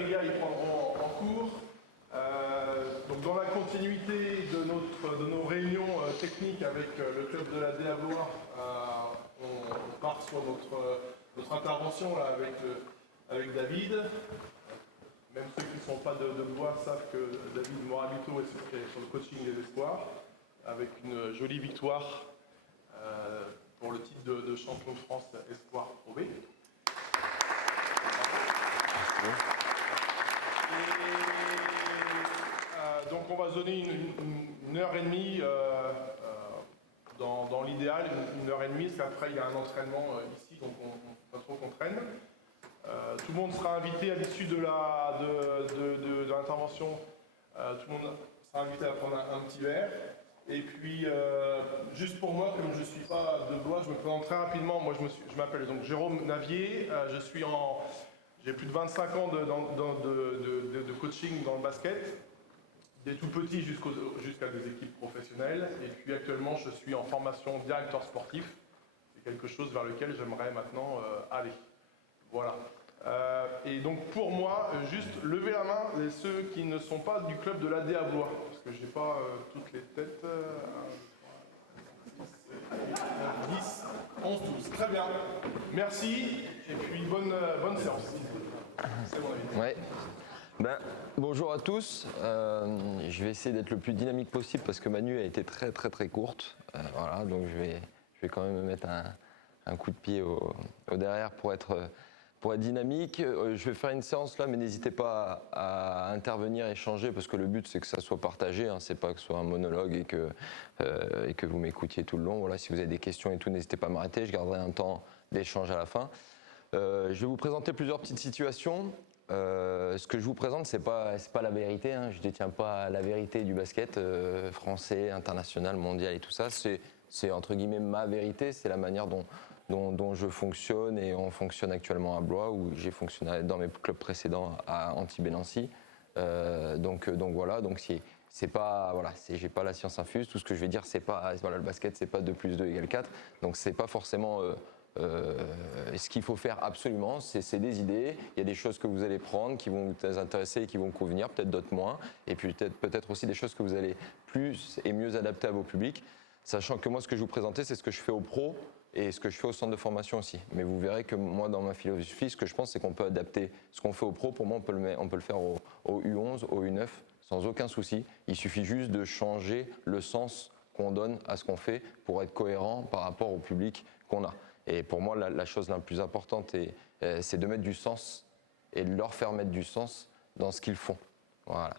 Aprilia ils prendront en cours. Donc dans la continuité de nos réunions techniques avec le club de la Déavoie, on part sur notre intervention là, avec David. Même ceux qui ne sont pas de Blois savent que David Morabito est sur le coaching des espoirs, avec une jolie victoire pour le titre de champion de France Espoir Pro B. Donc on va zoner une heure et demie dans l'idéal, une heure et demie, parce qu'après il y a un entraînement ici, donc on ne pas trop qu'on traîne. Tout le monde sera invité à l'issue de l'intervention, tout le monde sera invité à prendre un petit verre. Et puis, juste pour moi, comme je ne suis pas de Blois, je me présente très rapidement. Moi, je m'appelle donc Jérôme Navier, j'ai plus de 25 ans de coaching dans le basket, des tout petits jusqu'à des équipes professionnelles. Et puis actuellement, je suis en formation directeur sportif. C'est quelque chose vers lequel j'aimerais maintenant aller. Voilà. Et donc pour moi, juste lever la main ceux qui ne sont pas du club de l'AD à Blois, parce que j'ai pas toutes les têtes. 10, 11, 12. Très bien. Merci. Et puis bonne séance. C'est mon avis. Ouais. Bonjour à tous. Je vais essayer d'être le plus dynamique possible parce que ma nuit a été très courte. Voilà, donc je vais quand même me mettre un coup de pied au derrière pour être dynamique. Je vais faire une séance là, mais n'hésitez pas à intervenir, échanger, parce que le but c'est que ça soit partagé, hein, c'est pas que ce soit un monologue et que vous m'écoutiez tout le long. Voilà, si vous avez des questions et tout, n'hésitez pas à m'arrêter, je garderai un temps d'échange à la fin. Je vais vous présenter plusieurs petites situations. Ce que je vous présente, c'est pas la vérité, hein. Je ne détiens pas la vérité du basket français, international, mondial et tout ça. C'est entre guillemets ma vérité, c'est la manière dont je fonctionne et on fonctionne actuellement à Blois, où j'ai fonctionné dans mes clubs précédents à Antibes-Nancy. Donc voilà, donc c'est pas voilà, j'ai pas la science infuse. Tout ce que je vais dire, c'est pas voilà, le basket, c'est pas 2 + 2 = 4. Donc c'est pas forcément ce qu'il faut faire absolument, c'est des idées. Il y a des choses que vous allez prendre qui vont vous intéresser et qui vont vous convenir, peut-être d'autres moins. Et puis peut-être aussi des choses que vous allez plus et mieux adapter à vos publics. Sachant que moi, ce que je vous présentais, c'est ce que je fais au pro et ce que je fais au centre de formation aussi. Mais vous verrez que moi, dans ma philosophie, ce que je pense, c'est qu'on peut adapter ce qu'on fait au pro. Pour moi, on peut le faire au U11, au U9, sans aucun souci. Il suffit juste de changer le sens qu'on donne à ce qu'on fait pour être cohérent par rapport au public qu'on a. Et pour moi, la chose la plus importante, c'est de mettre du sens et de leur faire mettre du sens dans ce qu'ils font. Voilà.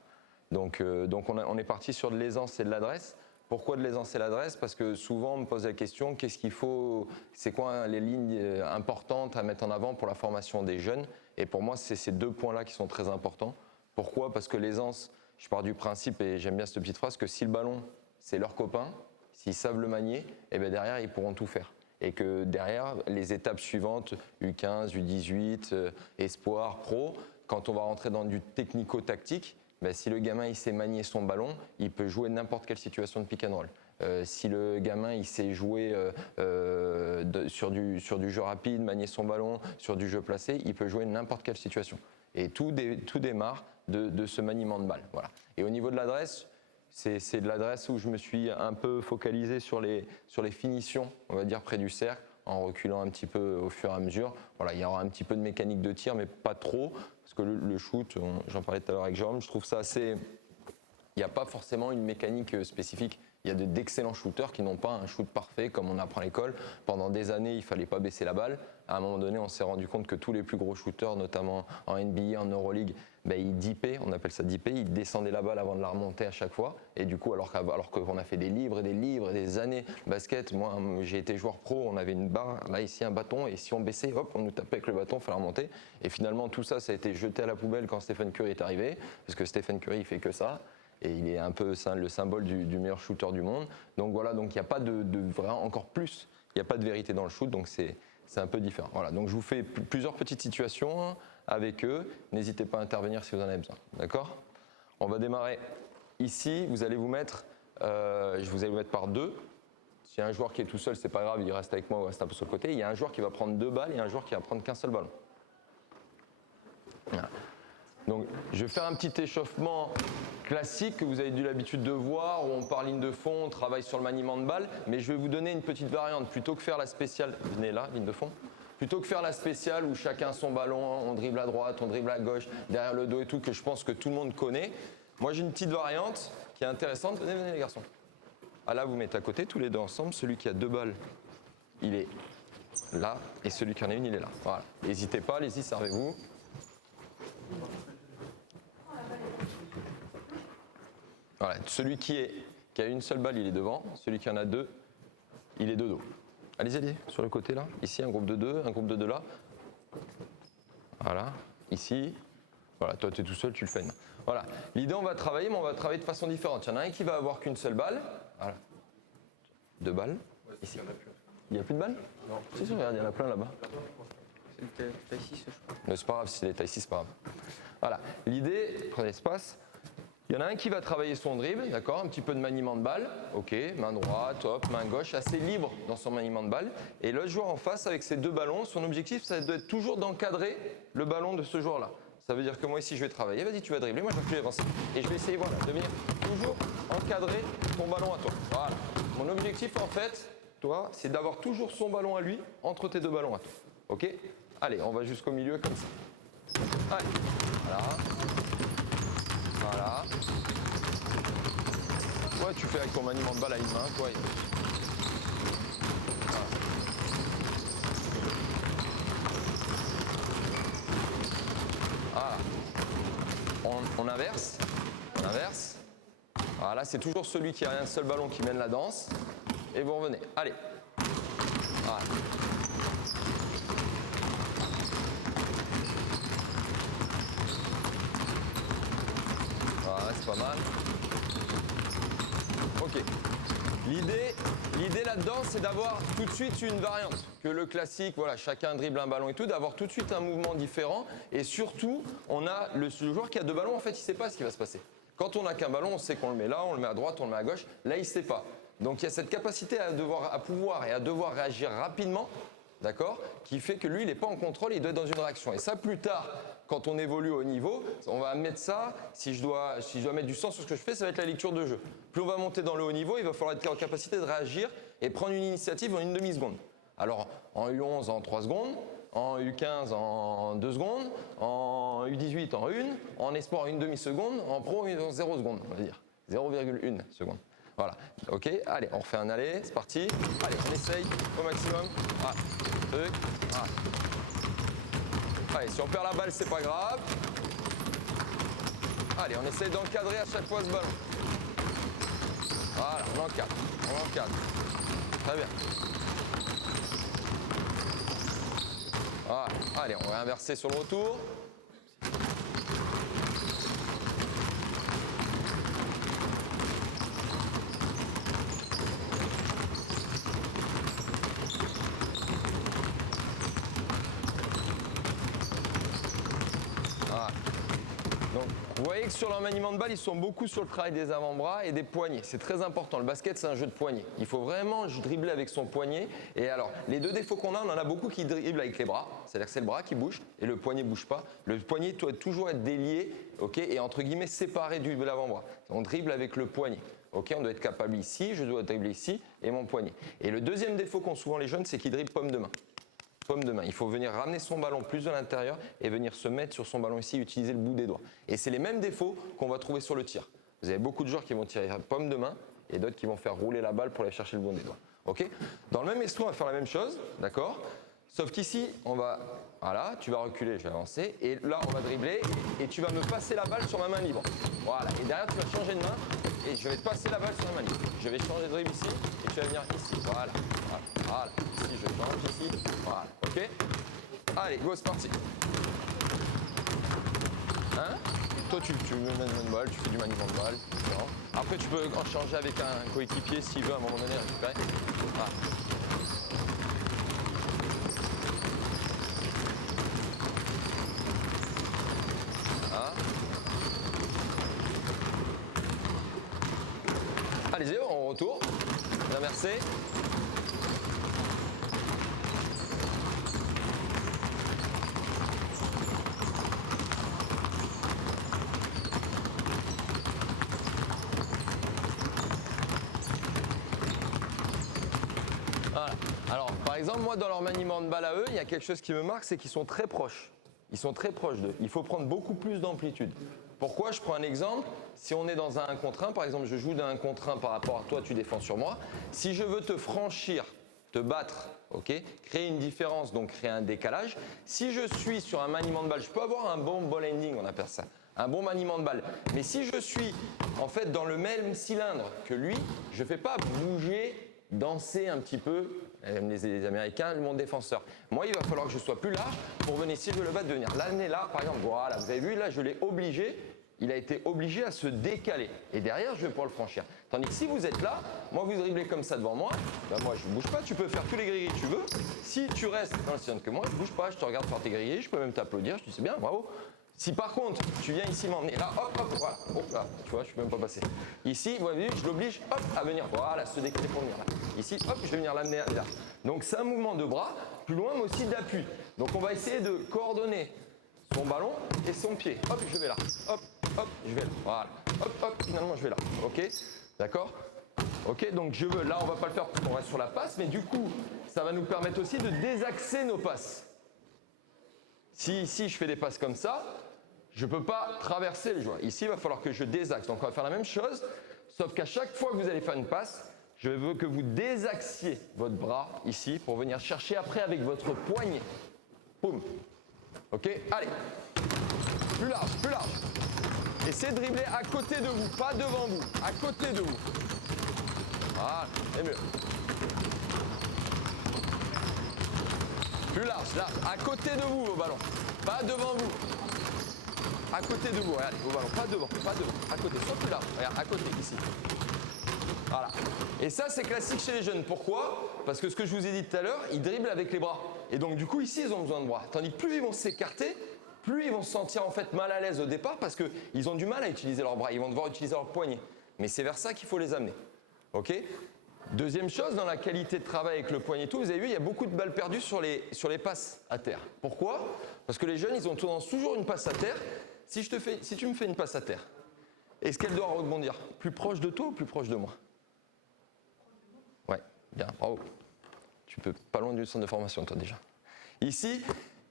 Donc on est parti sur de l'aisance et de l'adresse. Pourquoi de l'aisance et l'adresse? Parce que souvent on me pose la question, qu'est-ce qu'il faut, c'est quoi les lignes importantes à mettre en avant pour la formation des jeunes? Et pour moi, c'est ces 2 points-là qui sont très importants. Pourquoi? Parce que l'aisance, je pars du principe, et j'aime bien cette petite phrase, que si le ballon, c'est leur copain, s'ils savent le manier, et bien derrière, ils pourront tout faire. Et que derrière, les étapes suivantes, U15, U18, Espoir, Pro, quand on va rentrer dans du technico-tactique, ben, si le gamin il sait manier son ballon, il peut jouer n'importe quelle situation de pick and roll. Si le gamin il sait jouer sur du jeu rapide, manier son ballon, sur du jeu placé, il peut jouer n'importe quelle situation. Et tout démarre de ce maniement de balle. Voilà. Et au niveau de l'adresse, c'est de l'adresse où je me suis un peu focalisé sur les finitions, on va dire près du cercle, en reculant un petit peu au fur et à mesure. Voilà, il y aura un petit peu de mécanique de tir, mais pas trop, parce que le shoot, j'en parlais tout à l'heure avec Jérôme, je trouve ça assez... Il n'y a pas forcément une mécanique spécifique. Il y a d'excellents shooters qui n'ont pas un shoot parfait comme on apprend à l'école. Pendant des années, il ne fallait pas baisser la balle. À un moment donné, on s'est rendu compte que tous les plus gros shooters, notamment en NBA, en Euroleague, ben, ils dippaient, on appelle ça dipper, ils descendaient la balle avant de la remonter à chaque fois. Et du coup, alors qu'on a fait des livres et des années basket, moi j'ai été joueur pro, on avait une barre, là ici un bâton, et si on baissait, hop, on nous tapait avec le bâton, il fallait remonter. Et finalement, tout ça, ça a été jeté à la poubelle quand Stephen Curry est arrivé, parce que Stephen Curry, il fait que ça. Et il est un peu le symbole du meilleur shooter du monde. Donc voilà, donc il n'y a pas vraiment encore plus, il n'y a pas de vérité dans le shoot, donc c'est un peu différent. Voilà, donc je vous fais plusieurs petites situations avec eux. N'hésitez pas à intervenir si vous en avez besoin. D'accord? On va démarrer ici. Vous allez vous mettre, je vous allez vous mettre par 2. S'il y a un joueur qui est tout seul, c'est pas grave, il reste avec moi ou reste un peu sur le côté. Il y a un joueur qui va prendre 2 balles et un joueur qui va prendre qu'un seul ballon. Voilà. Donc je vais faire un petit échauffement classique que vous avez dû l'habitude de voir, où on part ligne de fond, on travaille sur le maniement de balle, mais je vais vous donner une petite variante. Plutôt que faire la spéciale, venez là, ligne de fond, plutôt que faire la spéciale où chacun son ballon, on dribble à droite, on dribble à gauche, derrière le dos et tout, que je pense que tout le monde connaît, moi j'ai une petite variante qui est intéressante. Venez, venez les garçons. Ah là vous mettez à côté tous les deux ensemble, celui qui a 2 balles, il est là, et celui qui en a une, il est là. Voilà. N'hésitez pas, allez-y, servez-vous. Voilà. Celui qui a une seule balle, il est devant. Celui qui en a 2, il est de dos. Allez-y, allez, sur le côté là. Ici, un groupe de 2, un groupe de 2 là. Voilà. Ici. Voilà, toi, tu es tout seul, tu le fais. Voilà. L'idée, on va travailler, mais on va travailler de façon différente. Il y en a un qui va avoir qu'une seule balle. Voilà. 2 balles. Ici. Il n'y a plus de balles? Non. Si, si, regarde, il y en a plein là-bas. C'est le taille 6, je crois. Mais c'est pas grave, si c'est les tailles 6, c'est pas grave. Voilà. L'idée, prenez l'espace. Il y en a un qui va travailler son dribble, d'accord, un petit peu de maniement de balle, ok, main droite, hop, main gauche, assez libre dans son maniement de balle. Et l'autre joueur en face, avec ses 2 ballons, son objectif, ça doit être toujours d'encadrer le ballon de ce joueur-là. Ça veut dire que moi ici, je vais travailler, vas-y, tu vas dribbler, moi je vais plus avancer. Et je vais essayer, voilà, de venir toujours encadrer ton ballon à toi. Voilà. Mon objectif, en fait, toi, c'est d'avoir toujours son ballon à lui entre tes 2 ballons à toi. Ok? Allez, on va jusqu'au milieu comme ça. Allez, voilà. Voilà. Ouais, tu fais avec ton maniement de balle à une main, toi. Voilà. On inverse. On inverse. Voilà, c'est toujours celui qui a un seul ballon qui mène la danse. Et vous revenez. Allez. Voilà. Voilà, c'est pas mal. Ok. L'idée là-dedans, c'est d'avoir tout de suite une variante. Que le classique, voilà, chacun dribble un ballon et tout, d'avoir tout de suite un mouvement différent. Et surtout, on a le joueur qui a 2 ballons, en fait, il ne sait pas ce qui va se passer. Quand on n'a qu'un ballon, on sait qu'on le met là, on le met à droite, on le met à gauche. Là, il ne sait pas. Donc, il y a cette capacité à pouvoir et à devoir réagir rapidement, d'accord, qui fait que lui, il n'est pas en contrôle, il doit être dans une réaction. Et ça, plus tard, quand on évolue au niveau, on va mettre ça, si je dois mettre du sens sur ce que je fais, ça va être la lecture de jeu. Plus on va monter dans le haut niveau, il va falloir être en capacité de réagir et prendre une initiative en une demi-seconde. Alors, en U11 en 3 secondes, en U15 en 2 secondes, en U18 en 1, en espoir en une demi-seconde, en pro en 0 seconde, on va dire. 0,1 seconde. Voilà, ok, allez, on refait un aller, c'est parti. Allez, on essaye au maximum. Voilà, truc, voilà. Allez, si on perd la balle, c'est pas grave. Allez, on essaye d'encadrer à chaque fois ce ballon. Voilà, on encadre. Très bien. Voilà, allez, on va inverser sur le retour. Donc, vous voyez que sur leur maniement de balle, ils sont beaucoup sur le travail des avant-bras et des poignets. C'est très important. Le basket, c'est un jeu de poignets. Il faut vraiment dribbler avec son poignet. Et alors, les 2 défauts qu'on a, on en a beaucoup qui dribblent avec les bras. C'est-à-dire que c'est le bras qui bouge et le poignet ne bouge pas. Le poignet doit toujours être délié, ok, et entre guillemets séparé de l'avant-bras. On dribble avec le poignet. Ok, on doit être capable ici, je dois dribbler ici et mon poignet. Et le deuxième défaut qu'ont souvent les jeunes, c'est qu'ils dribblent paume de main. Paume de main. Il faut venir ramener son ballon plus de l'intérieur et venir se mettre sur son ballon ici et utiliser le bout des doigts. Et c'est les mêmes défauts qu'on va trouver sur le tir. Vous avez beaucoup de joueurs qui vont tirer paume de main et d'autres qui vont faire rouler la balle pour aller chercher le bout des doigts. Ok ? Dans le même esprit, on va faire la même chose, d'accord ? Sauf qu'ici, on va, voilà, tu vas reculer, je vais avancer, et là, on va dribbler, et tu vas me passer la balle sur ma main libre. Voilà, et derrière, tu vas changer de main, et je vais te passer la balle sur ma main libre. Je vais changer de dribble ici, et tu vas venir ici, voilà. Ici, je change, ici, voilà, ok ? Allez, go, c'est parti. Hein ? Toi, tu mets une balle, tu fais du maniement de balle. Non. Après, tu peux en changer avec un coéquipier s'il veut à un moment donné récupérer. Voilà. Allez-y, on retourne. Inversé. Voilà. Alors, par exemple, moi, dans leur maniement de balle à eux, il y a quelque chose qui me marque, c'est qu'ils sont très proches. Ils sont très proches d'eux. Il faut prendre beaucoup plus d'amplitude. Pourquoi? Je prends un exemple. Si on est dans un 1 contre 1, par exemple, je joue d'un 1 contre 1 par rapport à toi, tu défends sur moi. Si je veux te franchir, te battre, ok, créer une différence, donc créer un décalage. Si je suis sur un maniement de balle, je peux avoir un bon ball handling, on appelle ça, un bon maniement de balle. Mais si je suis en fait dans le même cylindre que lui, je ne fais pas bouger, danser un petit peu, les Américains, mon défenseur. Moi, il va falloir que je sois plus large pour venir, si je veux le battre, de venir l'amener là, par exemple, voilà, vous avez vu, là, je l'ai obligé, il a été obligé à se décaler. Et derrière, je vais pouvoir le franchir. Tandis que si vous êtes là, moi, vous dribblez comme ça devant moi, ben moi, je ne bouge pas, tu peux faire tous les gris que tu veux. Si tu restes dans le cylindre que moi, je ne bouge pas, je te regarde faire tes gris, je peux même t'applaudir, je te dis c'est bien, bravo. Si par contre, tu viens ici m'emmener là, hop, hop, voilà, hop là, tu vois, je peux même pas passer. Ici, vous voyez, je l'oblige, hop, à venir, voilà, se décaler pour venir là. Ici, hop, je vais venir l'amener là. Donc c'est un mouvement de bras, plus loin, mais aussi d'appui. Donc on va essayer de coordonner son ballon et son pied. Hop, je vais là, hop, hop, je vais là, voilà. Hop, hop, finalement je vais là, ok? D'accord? Ok, donc je veux, là on va pas le faire parce qu'on reste sur la passe, mais du coup, ça va nous permettre aussi de désaxer nos passes. Si ici je fais des passes comme ça, je ne peux pas traverser les joueurs. Ici, il va falloir que je désaxe. Donc, on va faire la même chose, sauf qu'à chaque fois que vous allez faire une passe, je veux que vous désaxiez votre bras ici pour venir chercher après avec votre poignet. Boum. Ok, allez. Plus large, plus large. Essayez de dribbler à côté de vous, pas devant vous, à côté de vous. Voilà, c'est mieux. Plus large, large, à côté de vous vos ballons, pas devant vous. À côté de vous, regardez, vos ballons, pas devant, à côté, soit plus large, regarde, à côté, ici. Voilà. Et ça, c'est classique chez les jeunes. Pourquoi? Parce que ce que je vous ai dit tout à l'heure, ils dribblent avec les bras. Et donc, du coup, ici, ils ont besoin de bras. Tandis que plus ils vont s'écarter, plus ils vont se sentir en fait mal à l'aise au départ parce qu'ils ont du mal à utiliser leurs bras. Ils vont devoir utiliser leurs poignets. Mais c'est vers ça qu'il faut les amener. Ok? Deuxième chose, dans la qualité de travail avec le poignet et tout, vous avez vu, il y a beaucoup de balles perdues sur les passes à terre. Pourquoi? Parce que les jeunes, ils ont tendance toujours une passe à terre. Si tu me fais une passe à terre, est-ce qu'elle doit rebondir plus proche de toi ou plus proche de moi? Ouais, bien, bravo. Tu peux pas loin du centre de formation, toi déjà. Ici,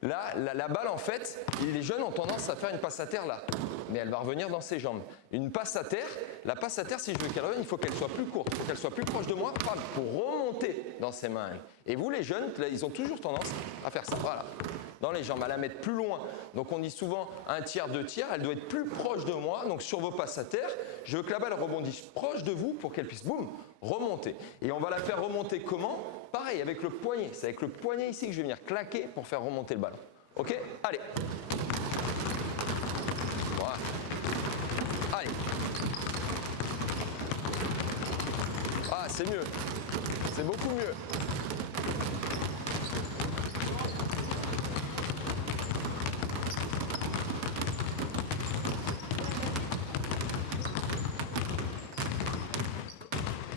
là, la balle, en fait, les jeunes ont tendance à faire une passe à terre là, mais elle va revenir dans ses jambes. Une passe à terre, la passe à terre, si je veux qu'elle revienne, il faut qu'elle soit plus courte, il faut qu'elle soit plus proche de moi, pour remonter dans ses mains. Et vous, les jeunes, là, ils ont toujours tendance à faire ça, voilà. Dans les jambes, à la mettre plus loin. Donc on dit souvent un tiers, 2 tiers, elle doit être plus proche de moi. Donc sur vos passes à terre, je veux que la balle rebondisse proche de vous pour qu'elle puisse, boum, remonter. Et on va la faire remonter comment? Pareil, avec le poignet. C'est avec le poignet ici que je vais venir claquer pour faire remonter le ballon. Ok? Allez. Voilà. Allez. Ah, c'est mieux. C'est beaucoup mieux.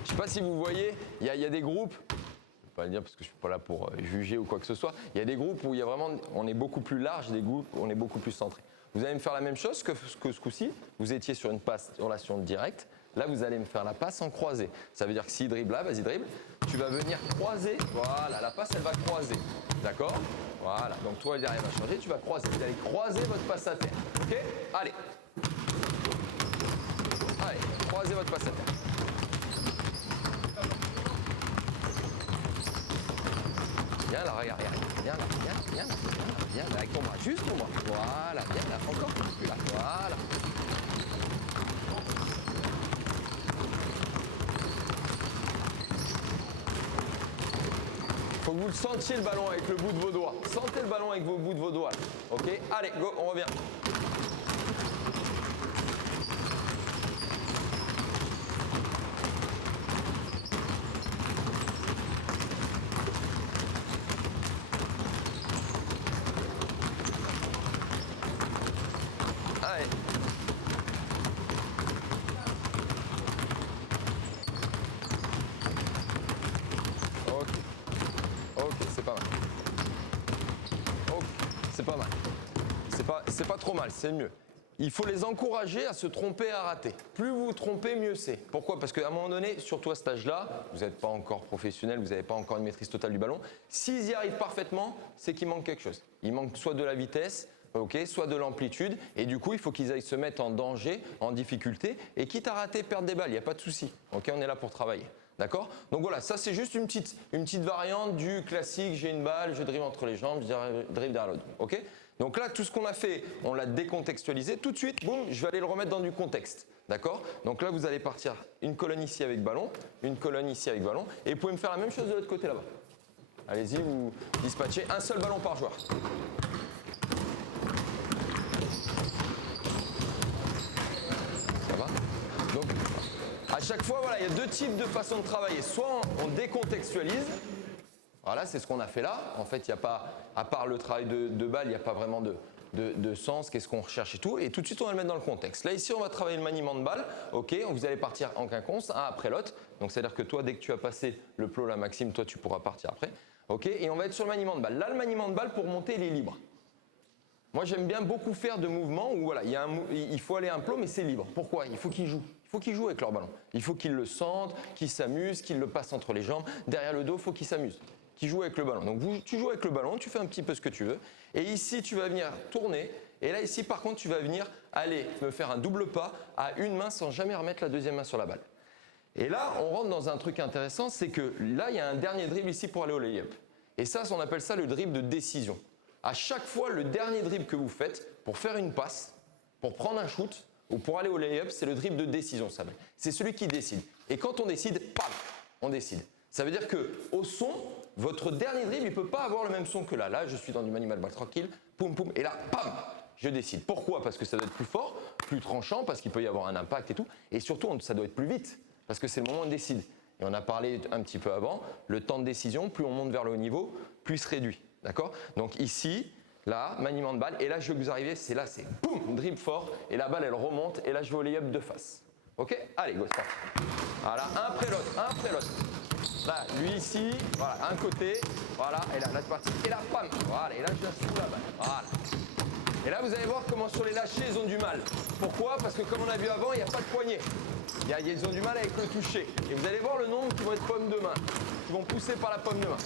Je ne sais pas si vous voyez, il y a des groupes, je ne vais pas le dire parce que je ne suis pas là pour juger ou quoi que ce soit, il y a des groupes où il y a vraiment, on est beaucoup plus large, des groupes où on est beaucoup plus centré. Vous allez me faire la même chose que ce coup-ci, vous étiez sur une passe en relation directe, là vous allez me faire la passe en croisée. Ça veut dire que s'il dribble là, vas-y dribble, tu vas venir croiser, voilà, la passe elle va croiser, d'accord? Voilà, donc toi derrière va changer, tu vas croiser, vous allez croiser votre passe à terre, ok? Allez. Allez, croisez votre passe à terre. Viens là, regarde, viens là, viens là, avec ton bras, juste ton bras. Voilà, viens là, encore plus là, voilà. Faut que vous le sentiez le ballon avec le bout de vos doigts. Sentez le ballon avec vos bouts de vos doigts. Ok, allez, go, on revient. Allez. Ok, c'est pas mal. Ok, c'est pas mal. C'est pas trop mal, c'est mieux. il faut les encourager à se tromper, à rater. Plus vous vous trompez, mieux c'est. Pourquoi? Parce qu'à un moment donné, surtout à cet âge-là, vous n'êtes pas encore professionnel, vous n'avez pas encore une maîtrise totale du ballon. S'ils y arrivent parfaitement, c'est qu'il manque quelque chose. Il manque soit de la vitesse, soit de l'amplitude, et du coup, il faut qu'ils aillent se mettre en danger, en difficulté, et quitte à rater, perdre des balles, il n'y a pas de souci. On est là pour travailler. D'accord? Donc voilà, ça c'est juste une petite variante du classique, j'ai une balle, je dribble entre les jambes, je dribble derrière l'autre. Ok? Donc là, tout ce qu'on a fait, on l'a décontextualisé. Tout de suite, boum, je vais aller le remettre dans du contexte. D'accord? Donc là, vous allez partir une colonne ici avec ballon, une colonne ici avec ballon, et vous pouvez me faire la même chose de l'autre côté là-bas. Allez-y, vous dispatchez un seul ballon par joueur. Ça va? Donc, à chaque fois, voilà, il y a deux types de façons de travailler. Soit on décontextualise. Voilà, c'est ce qu'on a fait là. En fait, il n'y a pas, à part le travail de balle, il n'y a pas vraiment de sens, qu'est-ce qu'on recherche et tout. Et tout de suite, on va le mettre dans le contexte. Là, ici, on va travailler le maniement de balle. Ok, vous allez partir en quinconce, un après l'autre. Donc, c'est-à-dire que toi, dès que tu as passé le plot, la Maxime, toi, tu pourras partir après. Ok, et on va être sur le maniement de balle. Là, le maniement de balle, pour monter, il est libre. Moi, j'aime bien beaucoup faire de mouvements où voilà, il faut aller un plot, mais c'est libre. Pourquoi? Il faut qu'ils jouent. Il faut qu'ils jouent avec leur ballon. Il faut qu'ils le sentent, qu'ils s'amusent, qu'ils le passent entre les jambes. Derrière le dos, il faut qu'ils s'amusent. Qui joue avec le ballon. Donc tu joues avec le ballon, tu fais un petit peu ce que tu veux. Et ici, tu vas venir tourner. Et là, ici, par contre, tu vas venir aller me faire un double pas à une main sans jamais remettre la deuxième main sur la balle. Et là, on rentre dans un truc intéressant, c'est que là, il y a un dernier dribble ici pour aller au lay-up. Et ça, on appelle ça le dribble de décision. À chaque fois, le dernier dribble que vous faites pour faire une passe, pour prendre un shoot ou pour aller au lay-up, c'est le dribble de décision, ça s'appelle. C'est celui qui décide. Et quand on décide, paf, on décide. Ça veut dire qu'au son, votre dernier dribble, il ne peut pas avoir le même son que là. Là, je suis dans du manimal ball tranquille, poum poum, et là, pam, je décide. Pourquoi? Parce que ça doit être plus fort, plus tranchant, parce qu'il peut y avoir un impact et tout. Et surtout, ça doit être plus vite, parce que c'est le moment où on décide. Et on a parlé un petit peu avant, le temps de décision, plus on monte vers le haut niveau, plus il se réduit. D'accord? Donc ici, là, maniement de balle, et là, je veux que vous arriviez, c'est là, c'est boum, dribble fort, et la balle, elle remonte, et là, je vais au lay-up de face. Ok? Allez, go, c'est parti. Voilà, un après l'autre, un après l'autre. Là, lui ici, voilà, un côté, voilà, et là, c'est parti. Et là, pam, voilà, et là, je lâche sous la balle, voilà. Et là, vous allez voir comment sur les lâchers, ils ont du mal. Pourquoi? Parce que comme on a vu avant, il n'y a pas de poignet. Ils ont du mal avec le toucher. Et vous allez voir le nombre qui vont être paume de main, qui vont pousser par la paume de main.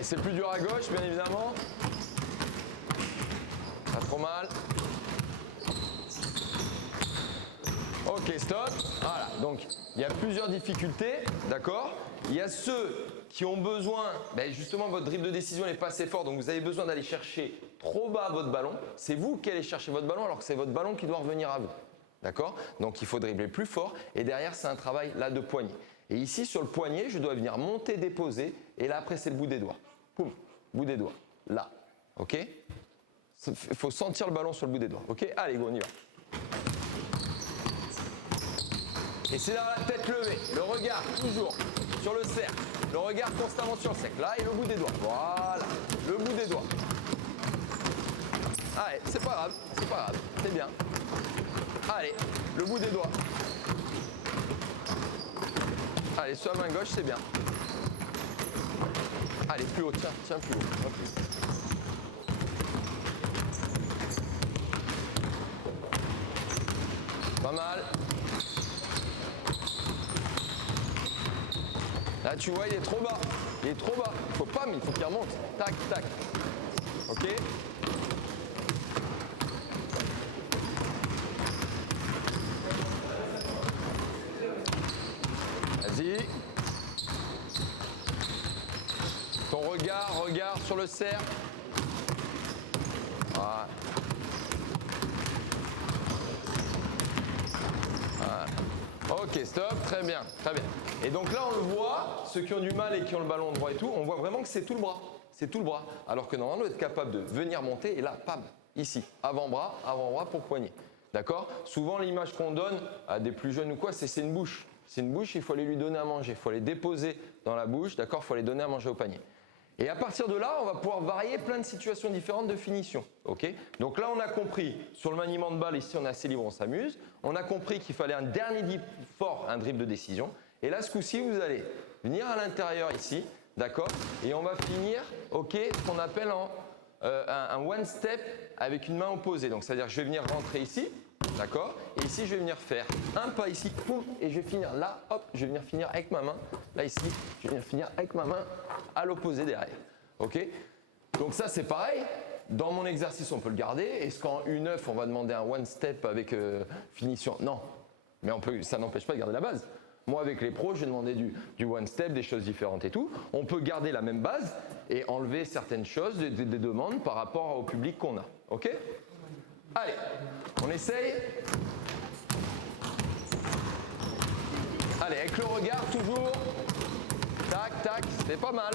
C'est plus dur à gauche, bien évidemment. Pas trop mal. Ok, stop. Voilà, donc il y a plusieurs difficultés, d'accord? Il y a ceux qui ont besoin, justement votre dribble de décision n'est pas assez fort, donc vous avez besoin d'aller chercher trop bas votre ballon. C'est vous qui allez chercher votre ballon alors que c'est votre ballon qui doit revenir à vous. D'accord? Donc il faut dribbler plus fort et derrière c'est un travail là de poignet. Et ici sur le poignet, je dois venir monter, déposer et là après c'est le bout des doigts. Poum, bout des doigts, là, ok? Il faut sentir le ballon sur le bout des doigts, ok? Allez, go, on y va. Et c'est là la tête levée, le regard toujours sur le cercle, le regard constamment sur le cercle, là et le bout des doigts, voilà, le bout des doigts. Allez, c'est pas grave, c'est bien. Allez, le bout des doigts. Allez, sur la main gauche, c'est bien. Allez, plus haut, tiens plus haut. Un peu. Pas mal. Là, tu vois, il est trop bas. Il est trop bas. Faut pas, mais il faut qu'il remonte. Tac, tac. Ok? Vas-y. Ton regard sur le cercle. Voilà. Voilà. Ok, stop, très bien, très bien. Et donc là, on le voit, ceux qui ont du mal et qui ont le ballon droit et tout, on voit vraiment que c'est tout le bras. C'est tout le bras. Alors que normalement, on doit être capable de venir monter et là, pam, ici, avant-bras pour poignet. D'accord? Souvent, l'image qu'on donne à des plus jeunes ou quoi, c'est une bouche. c'est une bouche, il faut aller lui donner à manger. Il faut les déposer dans la bouche, d'accord? Il faut les donner à manger au panier. Et à partir de là, on va pouvoir varier plein de situations différentes de finition. Ok? Donc là, on a compris, sur le maniement de balle, ici on est assez libre, on s'amuse. On a compris qu'il fallait un dernier dribble fort, un dribble de décision. Et là, ce coup-ci, vous allez venir à l'intérieur ici, d'accord? Et on va finir, ok, ce qu'on appelle un one step avec une main opposée. Donc c'est-à-dire que je vais venir rentrer ici, d'accord? Et ici, je vais venir faire un pas ici, poum, et je vais finir là, hop, je vais venir finir avec ma main. Là, ici, je vais venir finir avec ma main à l'opposé derrière. Ok? Donc ça, c'est pareil. Dans mon exercice, on peut le garder. Est-ce qu'en U9, on va demander un one step avec finition? Non. Mais ça n'empêche pas de garder la base. Moi, avec les pros, je vais demander du one step, des choses différentes et tout. On peut garder la même base et enlever certaines choses, des demandes par rapport au public qu'on a. Ok? Allez, on essaye. Allez, avec le regard toujours. Tac, tac, c'est pas mal.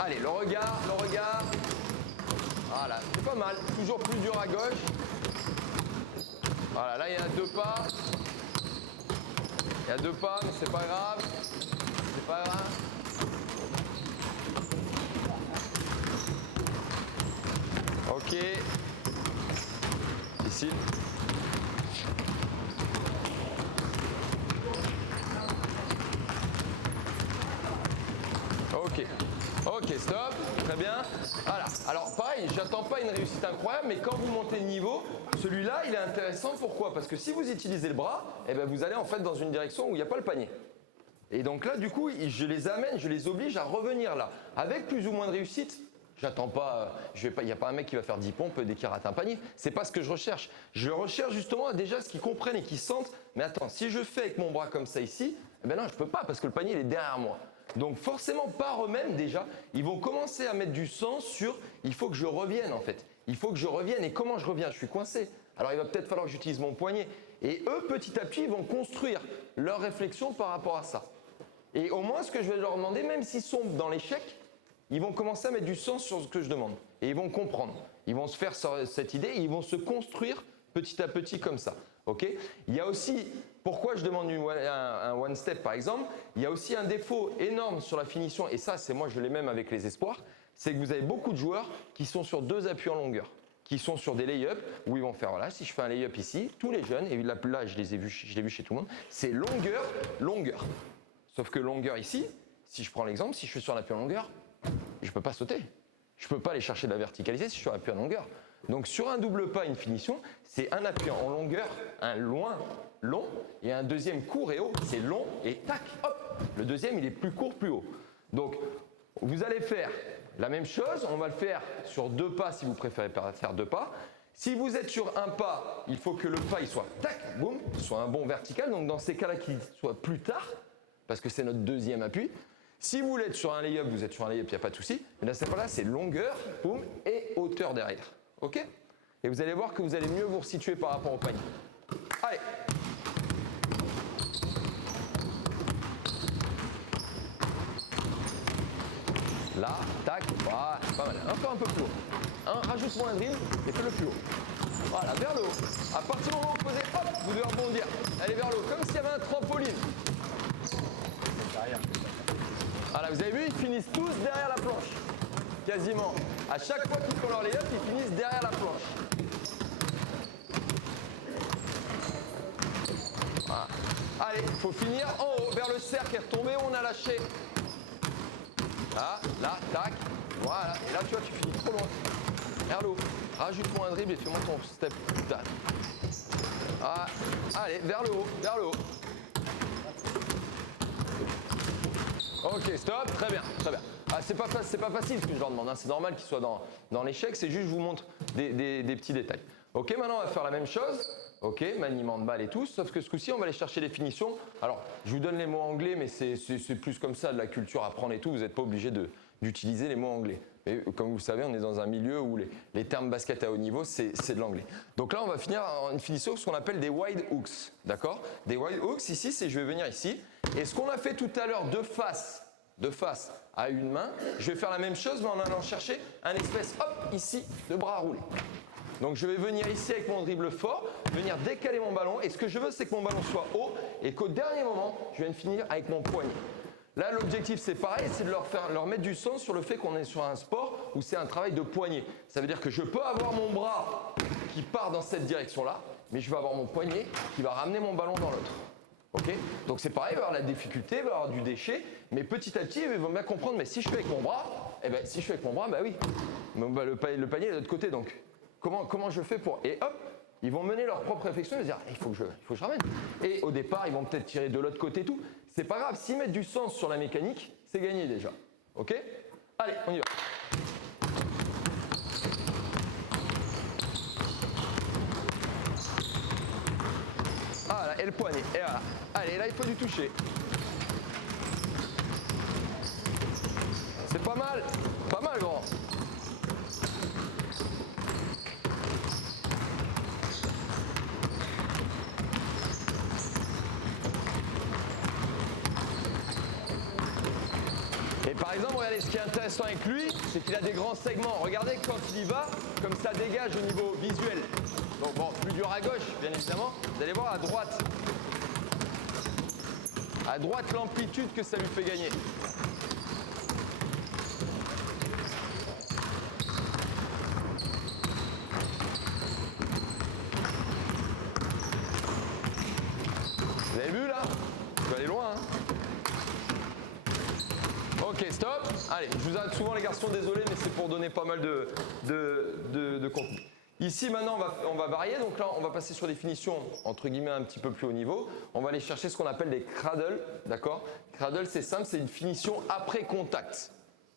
Allez, le regard. Voilà, c'est pas mal. Toujours plus dur à gauche. Voilà, là il y a 2 pas. Il y a 2 pas, mais c'est pas grave. C'est pas grave. Ok. Ici. Ok. Ok, stop. Très bien. Voilà. Alors pareil, j'attends pas une réussite incroyable, mais quand vous montez de niveau, celui-là, il est intéressant. Pourquoi? Parce que si vous utilisez le bras, eh ben, vous allez en fait dans une direction où il n'y a pas le panier. Et donc là, du coup, je les amène, je les oblige à revenir là. Avec plus ou moins de réussite, j'attends pas, il n'y a pas un mec qui va faire 10 pompes dès qu'il rate un panier. C'est pas ce que je recherche. Je recherche justement déjà ce qu'ils comprennent et qu'ils sentent. Mais attends, si je fais avec mon bras comme ça ici, eh ben non, je peux pas parce que le panier il est derrière moi. Donc forcément par eux-mêmes déjà, ils vont commencer à mettre du sens sur il faut que je revienne en fait. Il faut que je revienne et comment je reviens? Je suis coincé. Alors il va peut-être falloir que j'utilise mon poignet. Et eux petit à petit ils vont construire leur réflexion par rapport à ça. Et au moins ce que je vais leur demander, même s'ils sont dans l'échec, ils vont commencer à mettre du sens sur ce que je demande. Et ils vont comprendre. Ils vont se faire cette idée et ils vont se construire petit à petit comme ça. Ok? Il y a aussi, pourquoi je demande un one step par exemple, il y a aussi un défaut énorme sur la finition, et ça c'est moi je l'ai même avec les espoirs, c'est que vous avez beaucoup de joueurs qui sont sur 2 appuis en longueur, qui sont sur des lay-up où ils vont faire, voilà, si je fais un lay-up ici, tous les jeunes, et là je l'ai vu chez tout le monde, c'est longueur, longueur. Sauf que longueur ici, si je prends l'exemple, si je suis sur un appui en longueur, je ne peux pas sauter. Je ne peux pas aller chercher de la verticalité si je suis sur un appui en longueur. Donc sur un double pas, une finition, c'est un appui en longueur, un loin, long, et un deuxième court et haut, c'est long et tac, hop. Le deuxième, il est plus court, plus haut. Donc vous allez faire la même chose, on va le faire sur 2 pas si vous préférez faire 2 pas. Si vous êtes sur un pas, il faut que le pas il soit tac, boum, soit un bond vertical. Donc dans ces cas-là, qu'il soit plus tard, parce que c'est notre deuxième appui. Si vous voulez être sur un lay-up, vous êtes sur un lay-up, il n'y a pas de souci. Mais là, c'est pas là, c'est longueur, boum, et hauteur derrière. Ok? Et vous allez voir que vous allez mieux vous resituer par rapport au panier. Allez! Là, tac, voilà, c'est pas mal. Encore un peu plus haut. Rajoute-moi un drill et fais-le plus haut. Voilà, vers le haut. À partir du moment où vous posez, hop, vous devez rebondir. Allez vers le haut, comme s'il y avait un trampoline. Voilà, vous avez vu, ils finissent tous derrière la planche. Quasiment. À chaque fois qu'ils font leur lay-up, ils finissent derrière la planche. Voilà. Allez, il faut finir en haut, vers le cercle et retomber où on a lâché. Là, tac. Voilà. Et là, tu vois, tu finis trop loin. Vers le haut. Rajoute-moi un dribble et fais-moi ton step. Tac. Ah, allez, vers le haut, vers le haut. Ok, stop, très bien, très bien. Ah, c'est pas facile ce que je leur demande, hein. C'est normal qu'ils soient dans l'échec, c'est juste je vous montre des petits détails. Ok, maintenant on va faire la même chose. Ok, maniement de balle et tout, sauf que ce coup-ci on va aller chercher les finitions. Alors, je vous donne les mots anglais, mais c'est plus comme ça, de la culture à prendre et tout, vous n'êtes pas obligé d'utiliser les mots anglais. Mais comme vous le savez, on est dans un milieu où les termes basket à haut niveau, c'est de l'anglais. Donc là, on va finir en une finition, ce qu'on appelle des wide hooks, d'accord? Des wide hooks, ici, c'est je vais venir ici. Et ce qu'on a fait tout à l'heure de face à une main, je vais faire la même chose, mais en allant chercher un espèce, hop, ici, de bras roulés. Donc je vais venir ici avec mon dribble fort, venir décaler mon ballon. Et ce que je veux, c'est que mon ballon soit haut et qu'au dernier moment, je vienne finir avec mon poignet. Là, l'objectif, c'est pareil, c'est de leur mettre du sens sur le fait qu'on est sur un sport où c'est un travail de poignet. Ça veut dire que je peux avoir mon bras qui part dans cette direction-là, mais je vais avoir mon poignet qui va ramener mon ballon dans l'autre. Ok? Donc c'est pareil, il va y avoir la difficulté, il va y avoir du déchet, mais petit à petit, ils vont bien comprendre, mais si je fais avec mon bras, eh ben, si je fais avec mon bras, bah oui, le panier est de l'autre côté, donc comment je fais pour... Et hop, ils vont mener leur propre réflexion et se dire, il faut que je ramène. Et au départ, ils vont peut-être tirer de l'autre côté et tout. C'est pas grave, s'ils mettent du sens sur la mécanique, c'est gagné déjà. Ok? Allez, on y va. Ah là, et le poignet, et voilà. Allez, là, il faut du toucher. C'est pas mal grand. Et par exemple, regardez, ce qui est intéressant avec lui, c'est qu'il a des grands segments. Regardez quand il y va, comme ça dégage au niveau visuel. Donc bon, plus dur à gauche, bien évidemment. Vous allez voir à droite. À droite, l'amplitude que ça lui fait gagner. Vous avez vu là? Je vais aller loin, hein. Ok, stop. Allez, je vous arrête souvent les garçons, désolé, mais c'est pour donner pas mal de contenu. Ici, maintenant, on va varier. Donc là, on va passer sur des finitions, entre guillemets, un petit peu plus haut niveau. On va aller chercher ce qu'on appelle des cradles, d'accord? Cradle, c'est simple, c'est une finition après contact.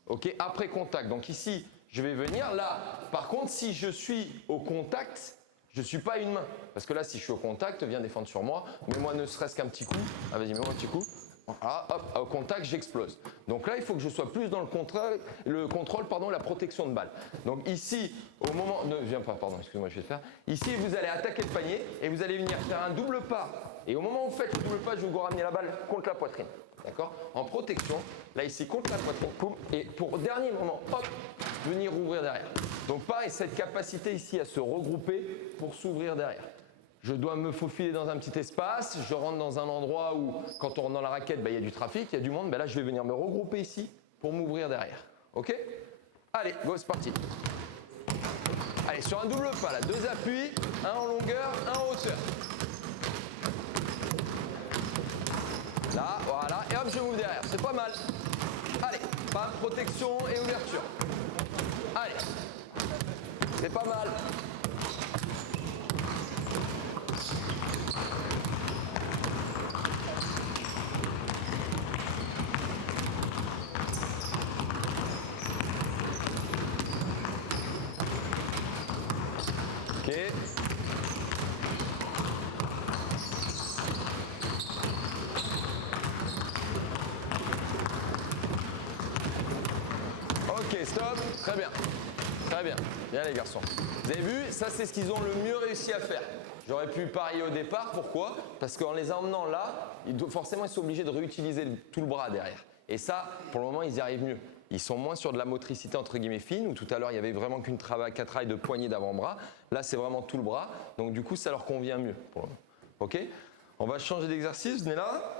Ok, après contact. Donc ici, je vais venir. Là, par contre, si je suis au contact, je ne suis pas une main. Parce que là, si je suis au contact, viens défendre sur moi. Mets-moi ne serait-ce qu'un petit coup. Ah, vas-y, mets-moi un petit coup. Voilà, hop, au contact, j'explose. Donc là, il faut que je sois plus dans le contrôle, la protection de balle. Donc ici, au moment... Ne viens pas, pardon, excuse-moi, je vais le faire. Ici, vous allez attaquer le panier et vous allez venir faire un double pas. Et au moment où vous faites le double pas, je vais vous ramener la balle contre la poitrine. D'accord? En protection, là ici, contre la poitrine, boum, et pour dernier moment, hop, venir ouvrir derrière. Donc pareil, cette capacité ici à se regrouper pour s'ouvrir derrière. Je dois me faufiler dans un petit espace, je rentre dans un endroit où, quand on rentre dans la raquette, il y a du trafic, il y a du monde, là je vais venir me regrouper ici pour m'ouvrir derrière. Ok? Allez, go, c'est parti. Allez, sur un double pas, là, 2 appuis, un en longueur, un en hauteur. Là, voilà, et hop, je m'ouvre derrière, c'est pas mal. Allez, bam, protection et ouverture. Allez, c'est pas mal. Ok. Ok, stop. Très bien. Très bien. Bien les garçons. Vous avez vu, ça c'est ce qu'ils ont le mieux réussi à faire. J'aurais pu parier au départ. Pourquoi? Parce qu'en les emmenant là, forcément ils sont obligés de réutiliser tout le bras derrière. Et ça, pour le moment, ils y arrivent mieux. Ils sont moins sur de la motricité entre guillemets fine, où tout à l'heure il y avait vraiment qu'un travail de poignée d'avant-bras. Là, c'est vraiment tout le bras. Donc du coup, ça leur convient mieux pour le moment. Ok? On va changer d'exercice. Venez là.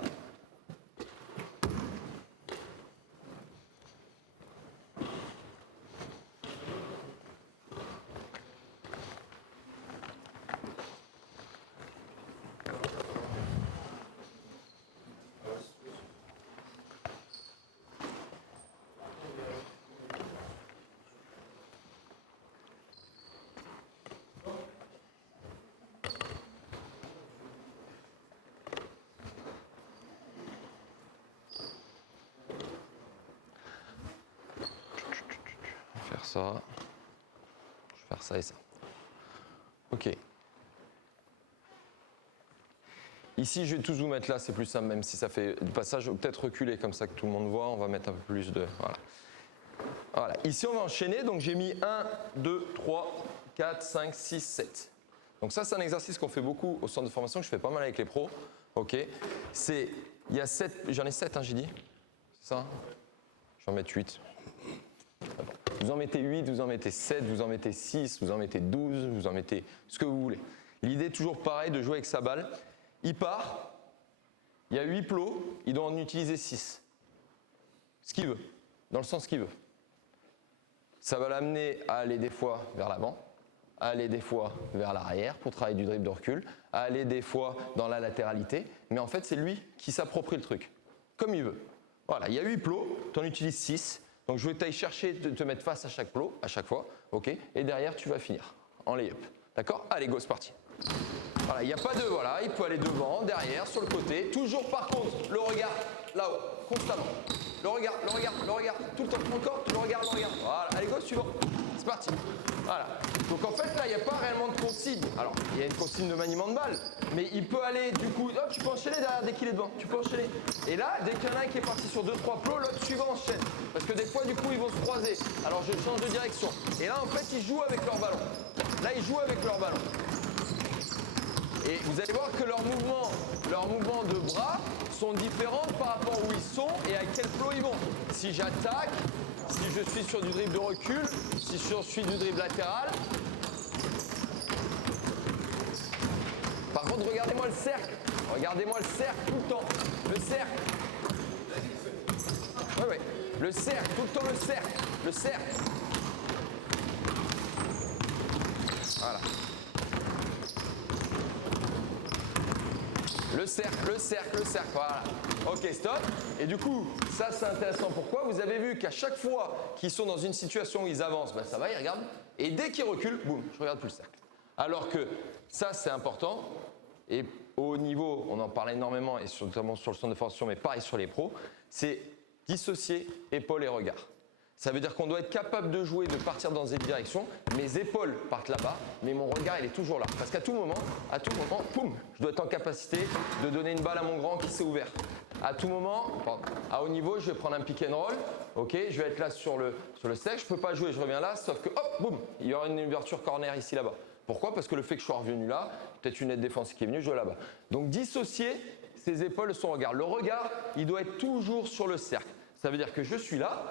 Ça, je vais faire ça et ça. Ok. Ici, je vais tous vous mettre là, c'est plus simple, même si ça fait du passage, peut-être reculer comme ça que tout le monde voit, on va mettre un peu plus de... Voilà. Voilà. Ici, on va enchaîner, donc j'ai mis 1, 2, 3, 4, 5, 6, 7. Donc ça, c'est un exercice qu'on fait beaucoup au centre de formation, que je fais pas mal avec les pros. Ok. Il y a 7, j'en ai 7, hein, j'ai dit. C'est ça? Je vais en mettre 8. Vous en mettez 8, vous en mettez 7, vous en mettez 6, vous en mettez 12, vous en mettez ce que vous voulez. L'idée est toujours pareil de jouer avec sa balle. Il part, il y a 8 plots, il doit en utiliser 6. Ce qu'il veut, dans le sens qu'il veut. Ça va l'amener à aller des fois vers l'avant, à aller des fois vers l'arrière pour travailler du dribble de recul, à aller des fois dans la latéralité, mais en fait c'est lui qui s'approprie le truc, comme il veut. Voilà, il y a 8 plots, tu en utilises 6, donc je vais t'aller chercher de te mettre face à chaque plot, à chaque fois, ok, et derrière tu vas finir en lay-up. D'accord? Allez, go, c'est parti. Voilà, il n'y a pas de, voilà, il peut aller devant, derrière, sur le côté, toujours par contre, le regard là-haut, constamment. Le regard, tout le temps, encore, le regard. Voilà, allez, go, suivant. C'est parti. Voilà. Donc en fait, là, il n'y a pas réellement de consigne. Alors, il y a une consigne de maniement de balle, mais il peut aller, du coup, hop, tu peux enchaîner derrière dès qu'il est devant, tu peux enchaîner. Et là, dès qu'il y en a un qui est parti sur 2-3 plots, l'autre suivant enchaîne. Parce que des fois, du coup, ils vont se croiser. Alors, je change de direction. Et là, en fait, ils jouent avec leur ballon. Là, ils jouent avec leur ballon. Et vous allez voir que leurs mouvements de bras sont différents par rapport où ils sont et à quel flot ils vont. Si j'attaque, si je suis sur du dribble de recul, si je suis du dribble latéral. Par contre, regardez-moi le cercle. Regardez-moi le cercle tout le temps. Le cercle. Oui. Le cercle, tout le temps le cercle. Le cercle. Voilà. Le cercle, voilà. Ok, stop. Et du coup, ça c'est intéressant. Pourquoi? Vous avez vu qu'à chaque fois qu'ils sont dans une situation où ils avancent, ben ça va, ils regardent. Et dès qu'ils reculent, boum, je regarde plus le cercle. Alors que ça c'est important. Et au haut niveau, on en parle énormément, et notamment sur le centre de formation, mais pareil sur les pros, c'est dissocier épaules et regard. Ça veut dire qu'on doit être capable de jouer, de partir dans une direction. Mes épaules partent là-bas, mais mon regard, il est toujours là. Parce qu'à tout moment, poum, je dois être en capacité de donner une balle à mon grand qui s'est ouvert. À tout moment, à haut niveau, je vais prendre un pick and roll. Ok, je vais être là sur le sec. Je ne peux pas jouer, je reviens là, sauf que hop, boum, il y aura une ouverture corner ici, là-bas. Pourquoi? Parce que le fait que je sois revenu là, peut-être une aide défensive qui est venue, je vais là-bas. Donc dissocier ses épaules de son regard. Le regard, il doit être toujours sur le cercle. Ça veut dire que je suis là.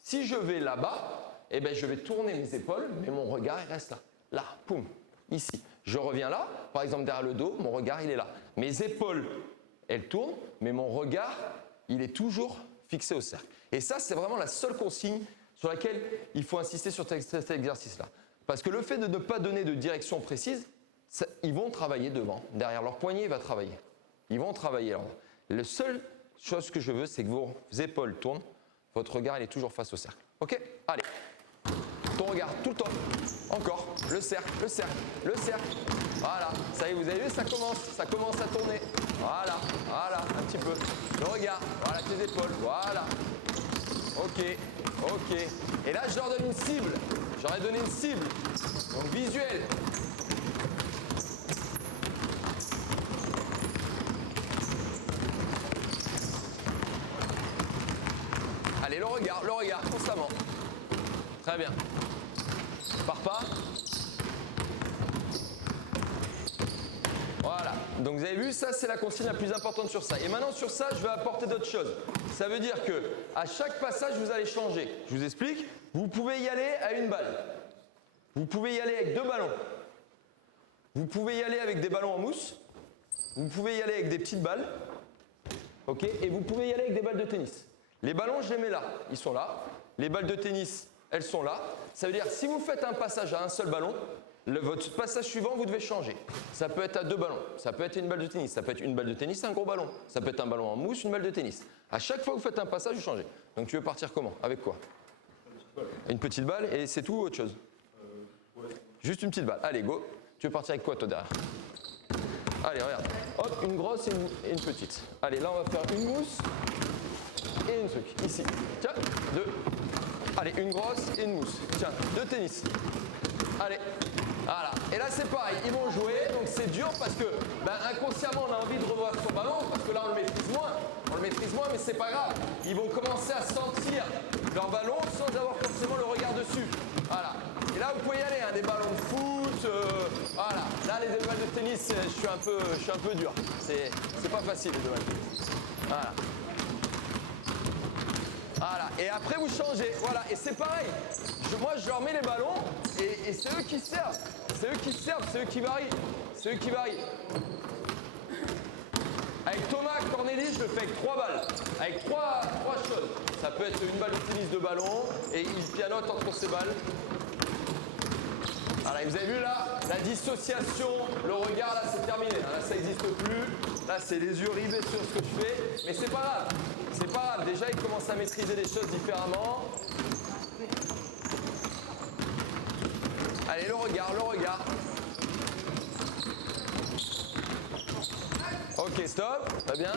Si je vais là-bas, eh ben je vais tourner mes épaules, mais mon regard il reste là. Là, poum, ici. Je reviens là, par exemple derrière le dos, mon regard il est là. Mes épaules, elles tournent, mais mon regard, il est toujours fixé au cercle. Et ça, c'est vraiment la seule consigne sur laquelle il faut insister sur cet exercice-là. Parce que le fait de ne pas donner de direction précise, ça, ils vont travailler devant. Derrière leur poignet, il va travailler. Ils vont travailler là. La seule chose que je veux, c'est que vos épaules tournent. Votre regard, il est toujours face au cercle. Ok? Allez. Ton regard, tout le temps. Encore. Le cercle. Voilà. Ça y est, vous avez vu, ça commence à tourner. Voilà. Un petit peu. Le regard. Voilà, tes épaules. Voilà. Ok. Et là, je leur donne une cible. J'aurais donné une cible. Donc, visuel. Allez, le regard, constamment. Très bien. Pars pas. Voilà. Donc vous avez vu, ça c'est la consigne la plus importante sur ça. Et maintenant sur ça, je vais apporter d'autres choses. Ça veut dire que à chaque passage, vous allez changer. Je vous explique. Vous pouvez y aller à une balle. Vous pouvez y aller avec 2 ballons. Vous pouvez y aller avec des ballons en mousse. Vous pouvez y aller avec des petites balles. Ok. Et vous pouvez y aller avec des balles de tennis. Les ballons, je les mets là, ils sont là. Les balles de tennis, elles sont là. Ça veut dire si vous faites un passage à un seul ballon, votre passage suivant, vous devez changer. Ça peut être à 2 ballons, ça peut être une balle de tennis, ça peut être une balle de tennis, un gros ballon. Ça peut être un ballon en mousse, une balle de tennis. À chaque fois que vous faites un passage, vous changez. Donc tu veux partir comment? Avec quoi? Une petite balle et c'est tout ou autre chose? Juste une petite balle. Allez, go. Tu veux partir avec quoi toi derrière? Allez, regarde. Hop, une grosse et une petite. Allez, là on va faire une mousse. Et une truc, ici. Tiens, 2. Allez, une grosse et une mousse. Tiens, 2 tennis. Allez, voilà. Et là, c'est pareil, ils vont jouer, donc c'est dur parce que inconsciemment, on a envie de revoir son ballon parce que là, on le maîtrise moins, mais c'est pas grave. Ils vont commencer à sentir leur ballon sans avoir forcément le regard dessus. Voilà. Et là, vous pouvez y aller, hein, des ballons de foot, voilà. Là, les 2 balles de tennis, je suis un peu dur. C'est pas facile, les 2 balles de tennis. Voilà. Voilà, et après vous changez, voilà, et c'est pareil. Moi je leur mets les ballons et c'est eux qui servent. C'est eux qui servent, c'est eux qui varient. C'est eux qui varient. Avec Thomas Cornélis, je le fais avec 3 balles. Avec 3 choses. Ça peut être une balle de tennis de ballon et il pianote entre ses balles. Voilà, vous avez vu là, la dissociation, le regard là c'est terminé. Là ça n'existe plus. Là c'est les yeux rivés sur ce que je fais. Mais c'est pas grave. C'est pas grave. Déjà il commence à maîtriser les choses différemment. Allez, le regard, le regard. Ok, stop, très bien.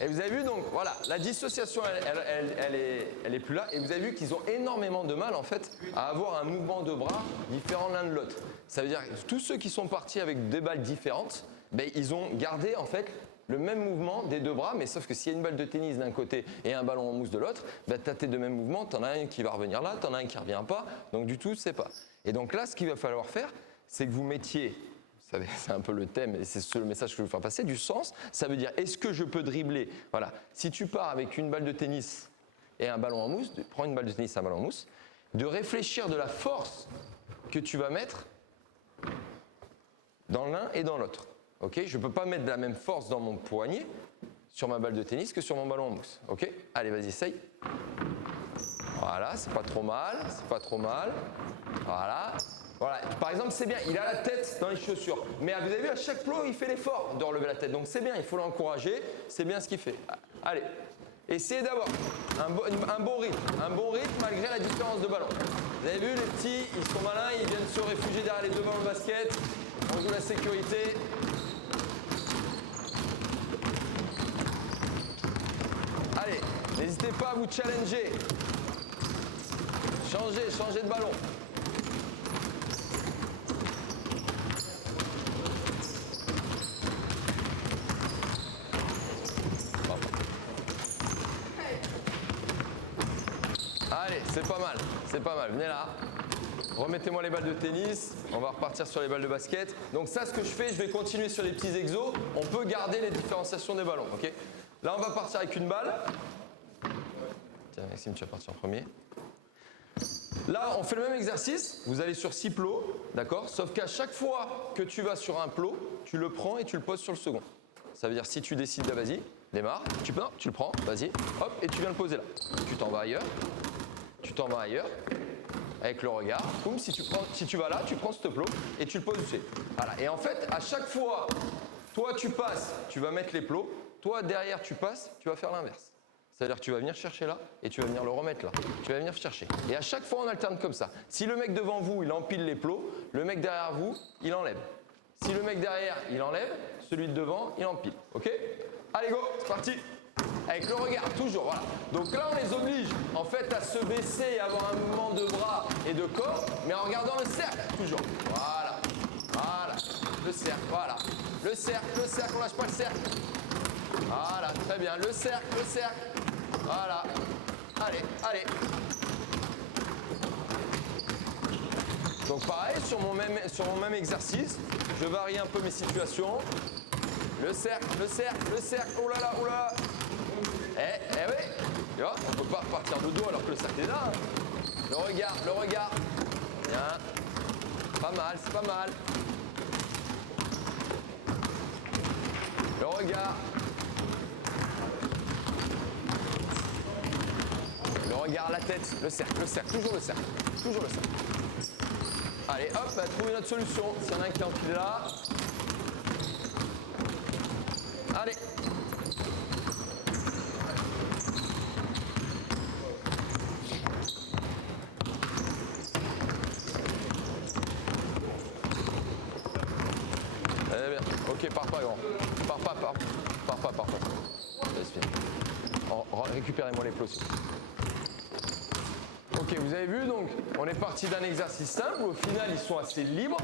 Et vous avez vu donc, voilà, la dissociation, elle est plus là. Et vous avez vu qu'ils ont énormément de mal, en fait, à avoir un mouvement de bras différent l'un de l'autre. Ça veut dire que tous ceux qui sont partis avec des balles différentes, ben, ils ont gardé, en fait, le même mouvement des 2 bras, mais sauf que s'il y a une balle de tennis d'un côté et un ballon en mousse de l'autre, ben, tu as tes 2 mêmes mouvements, tu en as un qui va revenir là, tu en as un qui ne revient pas, donc du tout, c'est pas. Et donc là, ce qu'il va falloir faire, c'est que vous mettiez, vous savez, c'est un peu le thème et c'est le message que je veux faire passer, du sens. Ça veut dire, est-ce que je peux dribbler? Voilà, si tu pars avec une balle de tennis et un ballon en mousse, prends une balle de tennis et un ballon en mousse, de réfléchir de la force que tu vas mettre dans l'un et dans l'autre. Ok, je ne peux pas mettre de la même force dans mon poignet sur ma balle de tennis que sur mon ballon en mousse. Ok, allez, vas-y, essaye. Voilà, c'est pas trop mal, c'est pas trop mal. Voilà. Voilà. Par exemple, c'est bien, il a la tête dans les chaussures. Mais vous avez vu, à chaque plot, il fait l'effort de relever la tête. Donc c'est bien, il faut l'encourager. C'est bien ce qu'il fait. Allez, essayez d'avoir un bon rythme malgré la différence de ballon. Vous avez vu, les petits, ils sont malins, ils viennent se réfugier derrière les 2 ballons de basket. On joue la sécurité. Allez, n'hésitez pas à vous challenger. Changez de ballon. Allez, c'est pas mal, venez là. Remettez-moi les balles de tennis, on va repartir sur les balles de basket. Donc ça, ce que je fais, je vais continuer sur les petits exos. On peut garder les différenciations des ballons, ok? Là, on va partir avec une balle. Tiens, Maxime, tu vas partir en premier. Là, on fait le même exercice. Vous allez sur 6 plots, d'accord? Sauf qu'à chaque fois que tu vas sur un plot, tu le prends et tu le poses sur le second. Ça veut dire si tu décides de vas-y, démarre, tu le prends, vas-y, hop, et tu viens le poser là. Tu t'en vas ailleurs. Avec le regard, boum, si tu vas là, tu prends ce plot et tu le poses dessus. Voilà. Et en fait, à chaque fois, toi tu passes, tu vas mettre les plots, toi derrière tu passes, tu vas faire l'inverse. C'est-à-dire que tu vas venir chercher là et tu vas venir le remettre là. Tu vas venir chercher. Et à chaque fois, on alterne comme ça. Si le mec devant vous, il empile les plots, le mec derrière vous, il enlève. Si le mec derrière, il enlève, celui de devant, il empile. Ok? Allez, go, c'est parti! Avec le regard, toujours, voilà. Donc là, on les oblige, en fait, à se baisser et avoir un mouvement de bras et de corps, mais en regardant le cercle, toujours. Voilà. Voilà. Le cercle, voilà. Le cercle, on lâche pas le cercle. Voilà, très bien. Le cercle. Voilà. Allez. Donc pareil, sur mon même exercice, je varie un peu mes situations. Le cercle. Oh là là. Eh oui. Tu vois, on ne peut pas repartir de dos alors que le cercle est là. Hein. Le regard. Bien. Pas mal, c'est pas mal. Le regard. Le regard, la tête, le cercle, toujours le cercle. Allez, hop, on va trouver notre solution. S'il y en a un qui est enfilé là. Allez. Eh bien, ok, pars pas grand. Pars pas. Laisse finir. Récupérez-moi les plots. Ok, vous avez vu, donc, on est parti d'un exercice simple. Au final, ils sont assez libres.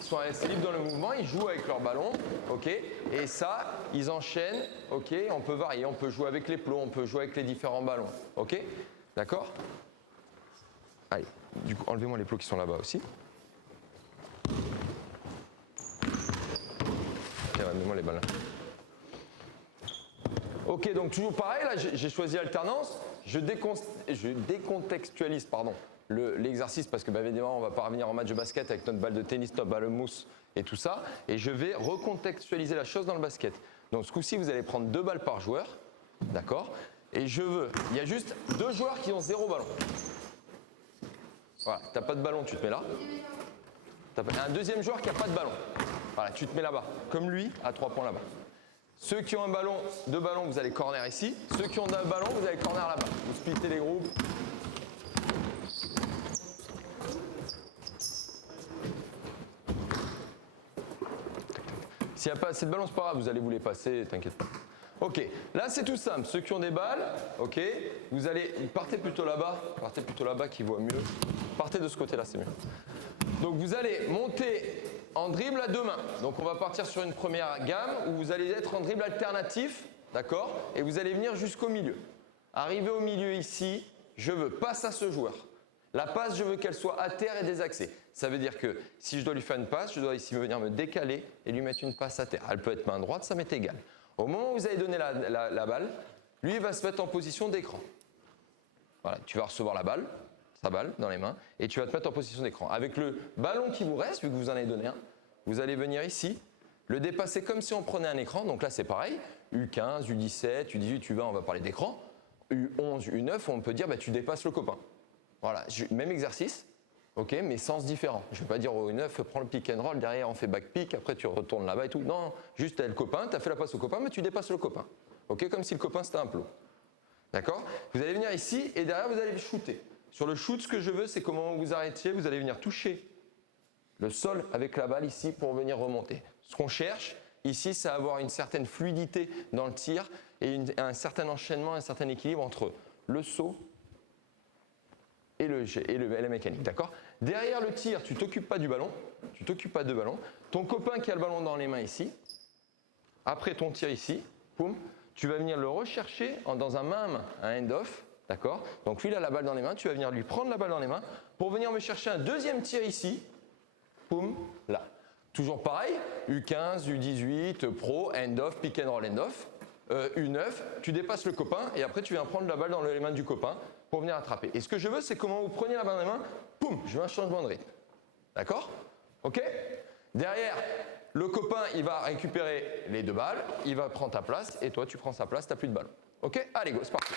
Ils sont assez libres dans le mouvement. Ils jouent avec leur ballon. Ok. Et ça, ils enchaînent. Ok. On peut varier. On peut jouer avec les plots. On peut jouer avec les différents ballons. Ok. D'accord. Allez. Du coup, enlevez-moi les plots qui sont là-bas aussi. Ok, mets-moi les balles. Ok, donc toujours pareil, là j'ai choisi alternance, je décontextualise l'exercice parce que évidemment on va pas revenir en match de basket avec notre balle de tennis, notre balle de mousse et tout ça, et je vais recontextualiser la chose dans le basket. Donc ce coup-ci vous allez prendre 2 balles par joueur, d'accord, et il y a juste 2 joueurs qui ont 0 ballon. Voilà, t'as pas de ballon, tu te mets là. T'as un deuxième joueur qui n'a pas de ballon. Voilà, tu te mets là-bas, comme lui, à 3 points là-bas. Ceux qui ont un ballon, 2 ballons, vous allez corner ici. Ceux qui ont un ballon, vous allez corner là-bas. Vous splittez les groupes. S'il n'y a pas assez de ballons, c'est pas grave, vous allez vous les passer, t'inquiète pas. Ok, là c'est tout simple. Ceux qui ont des balles, ok, partez plutôt là-bas qui voit mieux. Partez de ce côté-là, c'est mieux. Donc vous allez monter en dribble à 2 mains. Donc on va partir sur une première gamme où vous allez être en dribble alternatif, d'accord, et vous allez venir jusqu'au milieu. Arrivé au milieu ici, je veux passe à ce joueur. La passe, je veux qu'elle soit à terre et désaxée. Ça veut dire que si je dois lui faire une passe, je dois ici venir me décaler et lui mettre une passe à terre. Elle peut être main droite, ça m'est égal. Au moment où vous allez donner la balle, lui il va se mettre en position d'écran. Voilà, tu vas recevoir la balle, sa balle dans les mains, et tu vas te mettre en position d'écran. Avec le ballon qui vous reste, vu que vous en avez donné un, vous allez venir ici, le dépasser comme si on prenait un écran. Donc là c'est pareil, U15, U17, U18, U20, on va parler d'écran. U11, U9, on peut dire tu dépasses le copain. Voilà, même exercice, ok, mais sens différent. Je ne vais pas dire au U9, prends le pick and roll, derrière on fait back pick, après tu retournes là-bas et tout. Non, juste t'as le copain, t'as fait la passe au copain, mais tu dépasses le copain. Ok, comme si le copain c'était un plot. D'accord? Vous allez venir ici et derrière vous allez shooter. Sur le shoot, ce que je veux, c'est qu'au moment où vous arrêtiez, vous allez venir toucher le sol avec la balle ici pour venir remonter. Ce qu'on cherche ici, c'est avoir une certaine fluidité dans le tir et un certain enchaînement, un certain équilibre entre le saut et la mécanique, d'accord? Derrière le tir, tu t'occupes pas du ballon, tu t'occupes pas de ballon. Ton copain qui a le ballon dans les mains ici, après ton tir ici, boum, tu vas venir le rechercher dans un main à main, un end-off, d'accord? Donc lui, il a la balle dans les mains, tu vas venir lui prendre la balle dans les mains pour venir me chercher un deuxième tir ici, boum, là. Toujours pareil, U15, U18, pro, end-off, pick and roll end-off. U9, tu dépasses le copain et après tu viens prendre la balle dans les mains du copain pour venir attraper. Et ce que je veux, c'est comment vous prenez la balle dans les mains, poum, je veux un changement de rythme. D'accord? Ok? Derrière, le copain, il va récupérer les 2 balles, il va prendre ta place et toi, tu prends sa place, tu n'as plus de balle. Ok? Allez, go, c'est parti.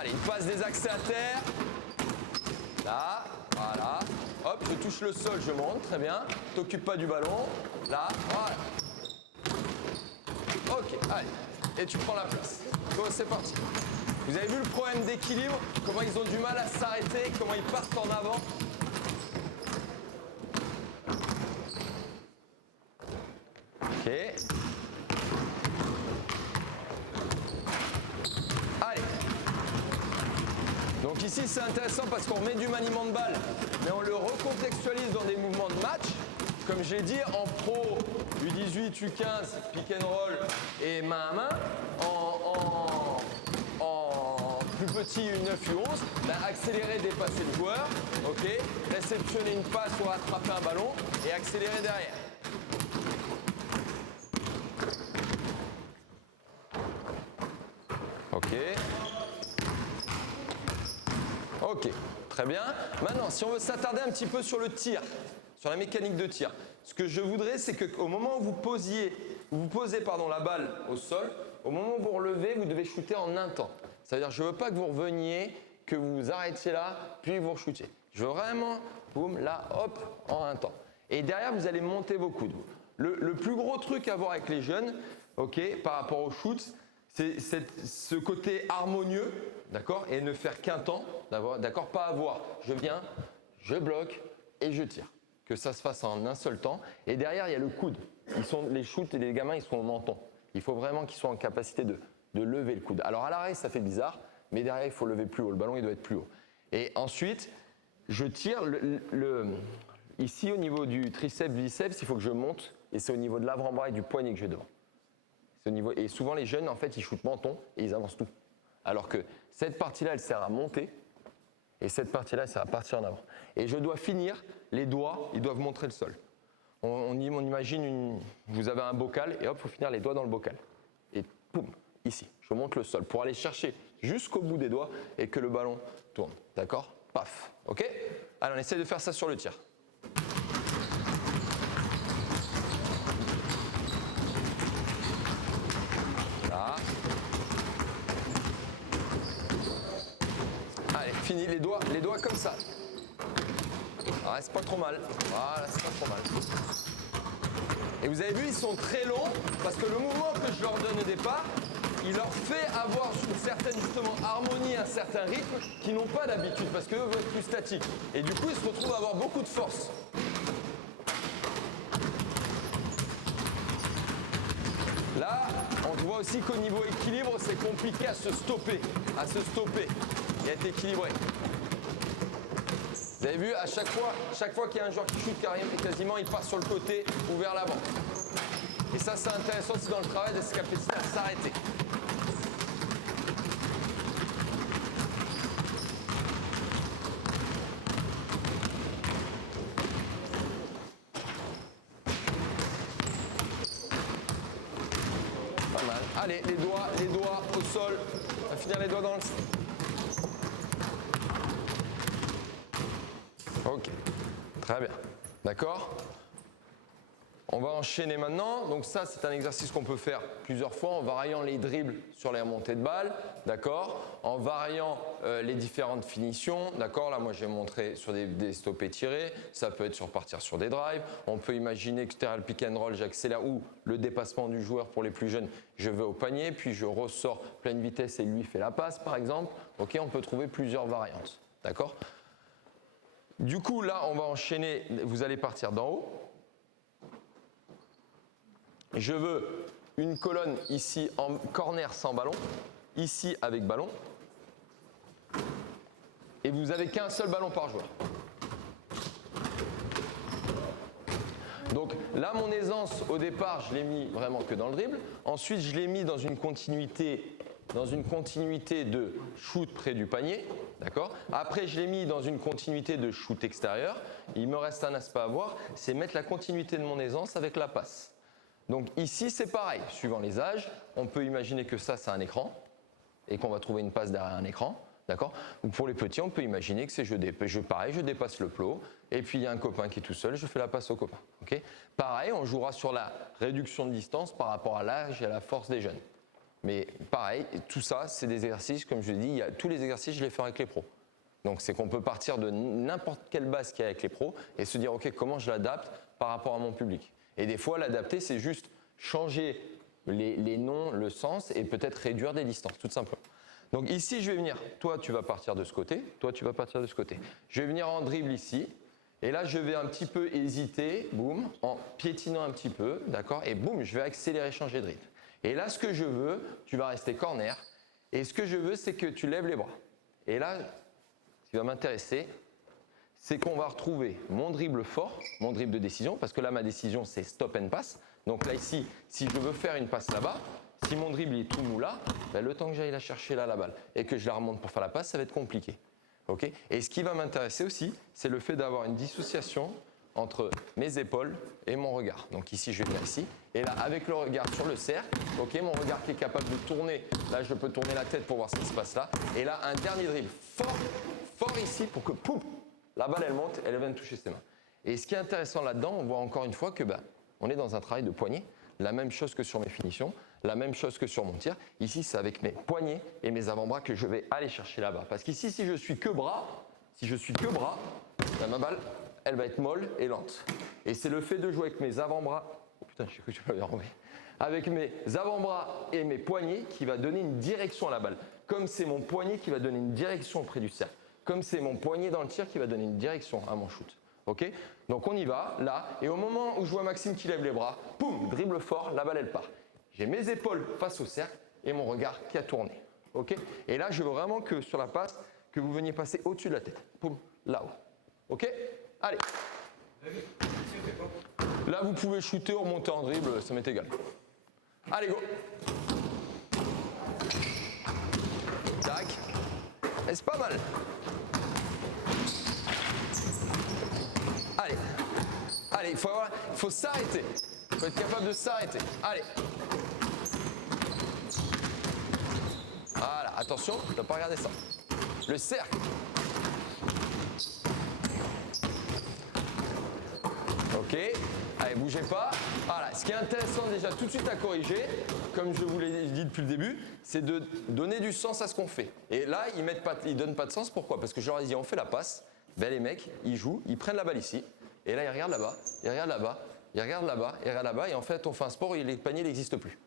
Allez, une passe désaxée à terre. Là, voilà. Hop, je touche le sol, je monte, très bien. T'occupes pas du ballon. Là, voilà. Ok, allez. Et tu prends la place. Go, c'est parti. Vous avez vu le problème d'équilibre? Comment ils ont du mal à s'arrêter, comment ils partent en avant? Ok. Allez. Donc ici c'est intéressant parce qu'on met du maniement de balle, mais on le recontextualise dans des mouvements de match. Comme j'ai dit, en pro, U18, U15, pick and roll et main à main, en plus petit U9, U11, accélérer, dépasser le joueur, ok, réceptionner une passe ou attraper un ballon et accélérer derrière. Ok. Ok, très bien. Maintenant, si on veut s'attarder un petit peu sur le tir, sur la mécanique de tir, ce que je voudrais, c'est qu'au moment où vous posez la balle au sol, au moment où vous relevez, vous devez shooter en un temps. C'est-à-dire, je ne veux pas que vous reveniez, que vous vous arrêtiez là, puis vous re-shootiez. Je veux vraiment, boum, là, hop, en un temps. Et derrière, vous allez monter vos coudes. Le plus gros truc à voir avec les jeunes, ok, par rapport au shoot, c'est ce côté harmonieux, d'accord, et ne faire qu'un temps, d'accord, pas avoir, je viens, je bloque et je tire. Que ça se fasse en un seul temps. Et derrière, il y a le coude. Les shoots et les gamins, ils sont au menton. Il faut vraiment qu'ils soient en capacité de lever le coude. Alors à l'arrêt, ça fait bizarre, mais derrière, il faut lever plus haut. Le ballon, il doit être plus haut. Et ensuite, je tire ici au niveau du triceps, biceps, il faut que je monte. Et c'est au niveau de l'avant-bras et du poignet que je vais devant. Et souvent, les jeunes, en fait, ils shootent menton et ils avancent tout. Alors que cette partie-là, elle sert à monter. Et cette partie-là, elle sert à partir en avant. Et je dois finir, les doigts, ils doivent montrer le sol. on imagine, vous avez un bocal et hop, il faut finir les doigts dans le bocal. Et poum, ici, je monte le sol pour aller chercher jusqu'au bout des doigts et que le ballon tourne. D'accord? Paf. Ok? Allez, on essaie de faire ça sur le tir. Là. Allez, fini les doigts comme ça. Ah, c'est pas trop mal. Voilà, c'est pas trop mal. Et vous avez vu, ils sont très longs parce que le mouvement que je leur donne au départ, il leur fait avoir une certaine justement harmonie, un certain rythme qu'ils n'ont pas d'habitude parce qu'eux veulent être plus statiques. Et du coup, ils se retrouvent à avoir beaucoup de force. Là, on voit aussi qu'au niveau équilibre, c'est compliqué à se stopper et à être équilibré. Vous avez vu, à chaque fois qu'il y a un joueur qui shoot quasiment, il part sur le côté ou vers l'avant. Et ça, c'est intéressant aussi dans le travail de sa capacité à s'arrêter. Pas mal. Allez, les doigts au sol. On va finir les doigts dans le... Ok, très bien. D'accord? On va enchaîner maintenant. Donc ça, c'est un exercice qu'on peut faire plusieurs fois en variant les dribbles sur les remontées de balles, d'accord? En variant les différentes finitions, d'accord? Là, moi, j'ai montré sur des stoppés tirés. Ça peut être sur partir sur des drives. On peut imaginer que derrière le pick and roll, j'accélère ou le dépassement du joueur pour les plus jeunes, je vais au panier, puis je ressors pleine vitesse et lui fait la passe, par exemple. Ok, on peut trouver plusieurs variantes, d'accord? Du coup, là, on va enchaîner. Vous allez partir d'en haut. Je veux une colonne ici en corner sans ballon, ici avec ballon. Et vous n'avez qu'un seul ballon par joueur. Donc là, mon aisance, au départ, je l'ai mis vraiment que dans le dribble. Ensuite, je l'ai mis dans une continuité de shoot près du panier. D'accord? Après, je l'ai mis dans une continuité de shoot extérieur. Il me reste un aspect à voir, c'est mettre la continuité de mon aisance avec la passe. Donc ici, c'est pareil. Suivant les âges, on peut imaginer que ça, c'est un écran et qu'on va trouver une passe derrière un écran. D'accord? Pour les petits, on peut imaginer que c'est je dépasse le plot et puis il y a un copain qui est tout seul, je fais la passe au copain. Okay? Pareil, on jouera sur la réduction de distance par rapport à l'âge et à la force des jeunes. Mais pareil, tout ça, c'est des exercices, comme je l'ai dit, tous les exercices, je les fais avec les pros. Donc c'est qu'on peut partir de n'importe quelle base qu'il y a avec les pros et se dire, ok, comment je l'adapte par rapport à mon public. Et des fois, l'adapter, c'est juste changer les noms, le sens et peut-être réduire des distances, tout simplement. Donc ici, je vais venir, toi, tu vas partir de ce côté, toi, tu vas partir de ce côté. Je vais venir en dribble ici. Et là, je vais un petit peu hésiter, boum, en piétinant un petit peu, d'accord? Et boum, je vais accélérer, changer de rythme. Et là, ce que je veux, tu vas rester corner. Et ce que je veux, c'est que tu lèves les bras. Et là, ce qui va m'intéresser, c'est qu'on va retrouver mon dribble fort, mon dribble de décision, parce que là, ma décision, c'est stop and pass. Donc là, ici, si je veux faire une passe là-bas, si mon dribble est tout mou là, ben, le temps que j'aille la chercher là, la balle, et que je la remonte pour faire la passe, ça va être compliqué. Okay? Et ce qui va m'intéresser aussi, c'est le fait d'avoir une dissociation entre mes épaules et mon regard. Donc ici, je vais venir ici. Et là, avec le regard sur le cercle, okay, mon regard qui est capable de tourner. Là, je peux tourner la tête pour voir ce qui se passe là. Et là, un dernier dribble fort ici pour que, pouf, la balle, elle monte, elle vient de toucher ses mains. Et ce qui est intéressant là-dedans, on voit encore une fois que on est dans un travail de poignet. La même chose que sur mes finitions, la même chose que sur mon tir. Ici, c'est avec mes poignets et mes avant-bras que je vais aller chercher là-bas. Parce qu'ici, si je suis que bras, ma balle, elle va être molle et lente. Et c'est le fait de jouer avec mes avant-bras, oh putain, je sais que tu peux l'enlever, avec mes avant-bras et mes poignets qui va donner une direction à la balle. Comme c'est mon poignet qui va donner une direction auprès du cercle. Comme c'est mon poignet dans le tir qui va donner une direction à mon shoot. Ok? Donc on y va, là, et au moment où je vois Maxime qui lève les bras, poum, dribble fort, la balle elle part. J'ai mes épaules face au cercle et mon regard qui a tourné. Ok? Et là, je veux vraiment que sur la passe, que vous veniez passer au-dessus de la tête. Poum, là-haut. Ok? Allez. Là, vous pouvez shooter ou remonter en dribble, ça m'est égal. Allez, go. Tac. Et c'est pas mal. Allez, faut s'arrêter. Il faut être capable de s'arrêter. Allez. Voilà, attention, tu ne dois pas regarder ça. Le cercle. Ok. Allez, bougez pas. Voilà, ce qui est intéressant déjà tout de suite à corriger, comme je vous l'ai dit depuis le début, c'est de donner du sens à ce qu'on fait. Et là, ils donnent pas de sens. Pourquoi? Parce que je leur ai dit, on fait la passe. Ben les mecs, ils jouent, ils prennent la balle ici. Et là, ils regardent là-bas, ils regardent là-bas, ils regardent là-bas, ils regardent là-bas. Et en fait, on fait un sport où les paniers n'existent plus.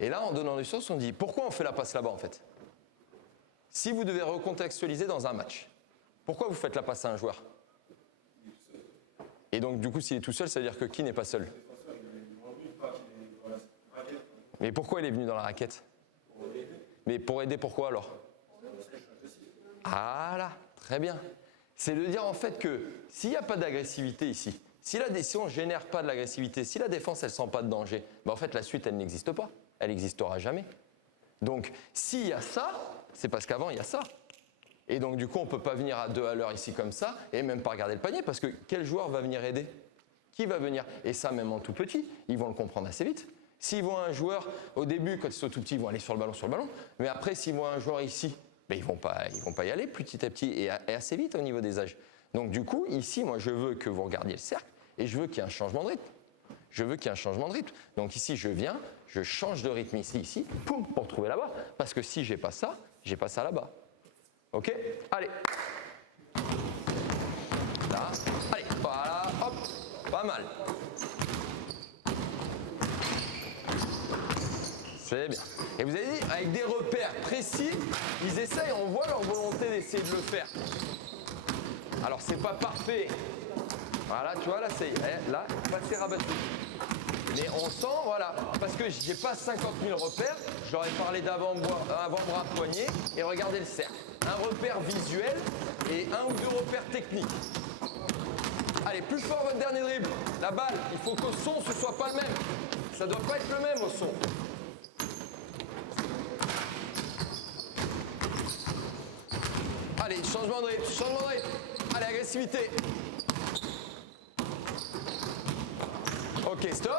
Et là, en donnant du sens, on dit, pourquoi on fait la passe là-bas en fait? Si vous devez recontextualiser dans un match, pourquoi vous faites la passe à un joueur? Et donc, du coup, s'il est tout seul, ça veut dire que qui n'est pas seul? Mais pourquoi il est venu dans la raquette? Mais pour aider, pourquoi alors? Ah là, très bien. C'est de dire en fait que s'il n'y a pas d'agressivité ici, si on ne génère pas de l'agressivité, si la défense elle ne sent pas de danger, ben en fait la suite elle n'existe pas, elle n'existera jamais. Donc s'il y a ça, c'est parce qu'avant il y a ça. Et donc du coup on ne peut pas venir à 2 à l'heure ici comme ça et même pas regarder le panier parce que quel joueur va venir aider? Qui va venir? Et ça même en tout petit, ils vont le comprendre assez vite. S'ils voient un joueur, au début quand ils sont tout petits, ils vont aller sur le ballon, mais après s'ils voient un joueur ici, ben, ils vont pas y aller petit à petit et assez vite au niveau des âges. Donc du coup, ici, moi je veux que vous regardiez le cercle et je veux qu'il y ait un changement de rythme. Donc ici, je viens, je change de rythme ici, poum, pour trouver là-bas. Parce que si j'ai pas ça là-bas. Ok? Allez. Là. Allez, voilà, hop, pas mal. C'est bien. Et vous avez dit, avec des repères précis, ils essayent, on voit leur volonté d'essayer de le faire. Alors, c'est pas parfait. Voilà, tu vois, là, là, passer rabattu. Mais on sent, voilà, parce que j'ai pas 50 000 repères, j'aurais parlé d'avant-bras poignet et regardez le cercle. Un repère visuel et 1 ou 2 repères techniques. Allez, plus fort votre dernier dribble. La balle, il faut qu'au son, ce soit pas le même. Ça doit pas être le même au son. Allez, changement de rythme. Allez, agressivité. Ok, stop.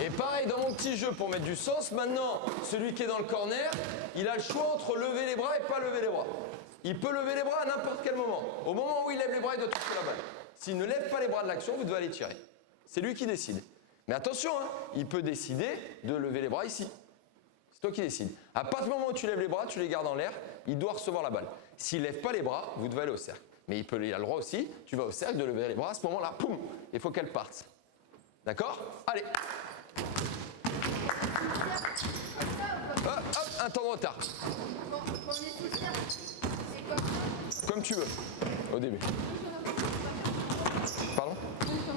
Et pareil, dans mon petit jeu, pour mettre du sens, maintenant, celui qui est dans le corner, il a le choix entre lever les bras et pas lever les bras. Il peut lever les bras à n'importe quel moment. Au moment où il lève les bras, il doit toucher la balle. S'il ne lève pas les bras de l'action, vous devez aller tirer. C'est lui qui décide. Mais attention, hein, il peut décider de lever les bras ici. C'est toi qui décides. À partir du moment où tu lèves les bras, tu les gardes en l'air, il doit recevoir la balle. S'il ne lève pas les bras, vous devez aller au cercle. Mais il a le droit aussi, tu vas au cercle, de lever les bras. À ce moment-là, poum, il faut qu'elle parte. D'accord? Allez. Hop, un temps de retard. Comme tu veux, au début. Pardon?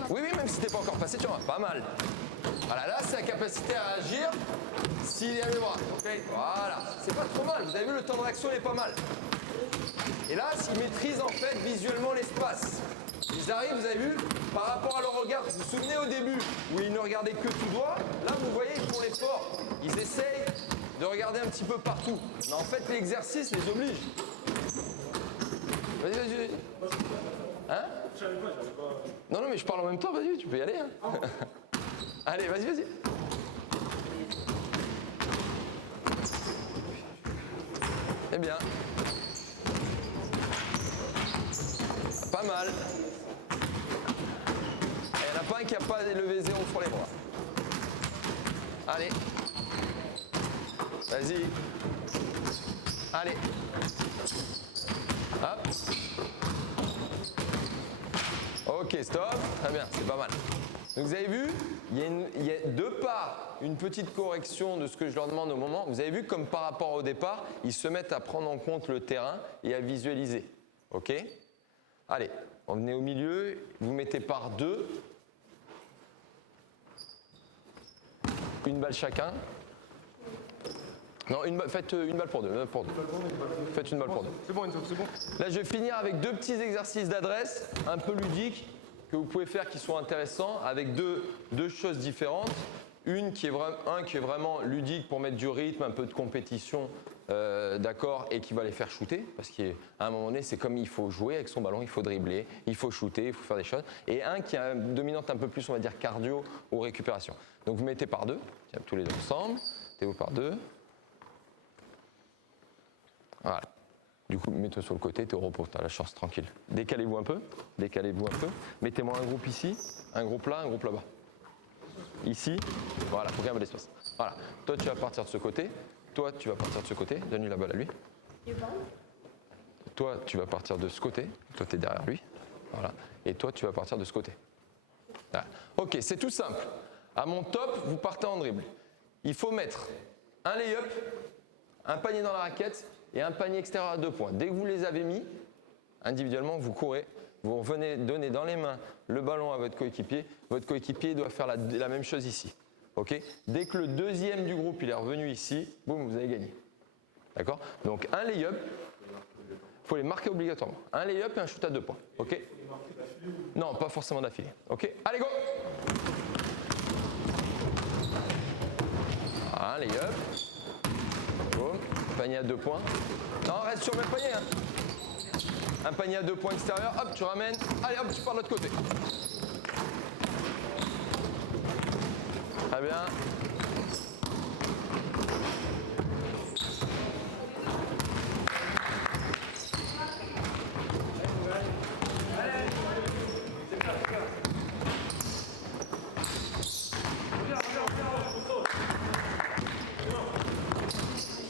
Oui, même si t'es pas encore passé, tu vois, pas mal. Voilà, là, c'est la capacité à agir s'il y a les bras. Okay, voilà, c'est pas trop mal. Vous avez vu, le temps de réaction est pas mal. Et là, s'ils maîtrisent en fait visuellement l'espace. Ils arrivent, vous avez vu, par rapport à leur regard. Vous vous souvenez au début où ils ne regardaient que tout droit. Là, vous voyez, ils font l'effort. Ils essayent de regarder un petit peu partout. Mais en fait, l'exercice les oblige. Vas-y. Hein? Non, mais je parle en même temps, vas-y, tu peux y aller. Hein. Allez, vas-y. Eh bien. Pas mal. Il n'y en a pas un qui n'a pas levé 0 sur les bras. Allez. Vas-y. Allez. Hop. Ok, stop. Très bien, c'est pas mal. Donc vous avez vu, il y a de part une petite correction de ce que je leur demande au moment. Vous avez vu comme par rapport au départ, ils se mettent à prendre en compte le terrain et à visualiser. Ok? Allez, on venait au milieu, vous mettez par 2. Une balle chacun. Non, faites une balle pour 2. Faites une balle pour 2. C'est bon. Là, je vais finir avec 2 petits exercices d'adresse, un peu ludiques, que vous pouvez faire qui sont intéressants, avec deux choses différentes. Un qui est vraiment ludique pour mettre du rythme, un peu de compétition d'accord, et qui va les faire shooter, parce qu'à un moment donné, c'est comme il faut jouer avec son ballon, il faut dribbler, il faut shooter, il faut faire des choses, et un qui a une dominante un peu plus, on va dire, cardio ou récupération. Donc vous mettez par deux, tiens, tous les deux ensemble, mettez-vous par deux. Voilà. Du coup, mets-toi sur le côté, t'es au repos, t'as la chance, tranquille. Décalez-vous un peu, mettez-moi un groupe ici, un groupe là-bas. Ici, voilà, faut qu'il y ait un peu d'espace. Voilà, toi tu vas partir de ce côté, toi tu vas partir de ce côté, donne-lui la balle à lui. Toi tu vas partir de ce côté, toi tu es derrière lui, voilà, et toi tu vas partir de ce côté. Voilà. Ok, c'est tout simple. À mon top, vous partez en dribble. Il faut mettre un lay-up, un panier dans la raquette et un panier extérieur à 2 points. Dès que vous les avez mis, individuellement, vous courez, vous revenez donner dans les mains le ballon à votre coéquipier doit faire la même chose ici. Okay, dès que le deuxième du groupe il est revenu ici, boum, vous avez gagné. D'accord? Donc un lay-up, il faut les marquer obligatoirement. Un lay-up et un shoot à 2 points. Ok? Non, pas forcément d'affilée. Ok? Allez, go! Un lay-up. Boum. Panier à 2 points. Non, reste sur le même panier. Hein. Un panier à 2 points extérieur. Hop, tu ramènes. Allez, hop, tu pars de l'autre côté. Très bien.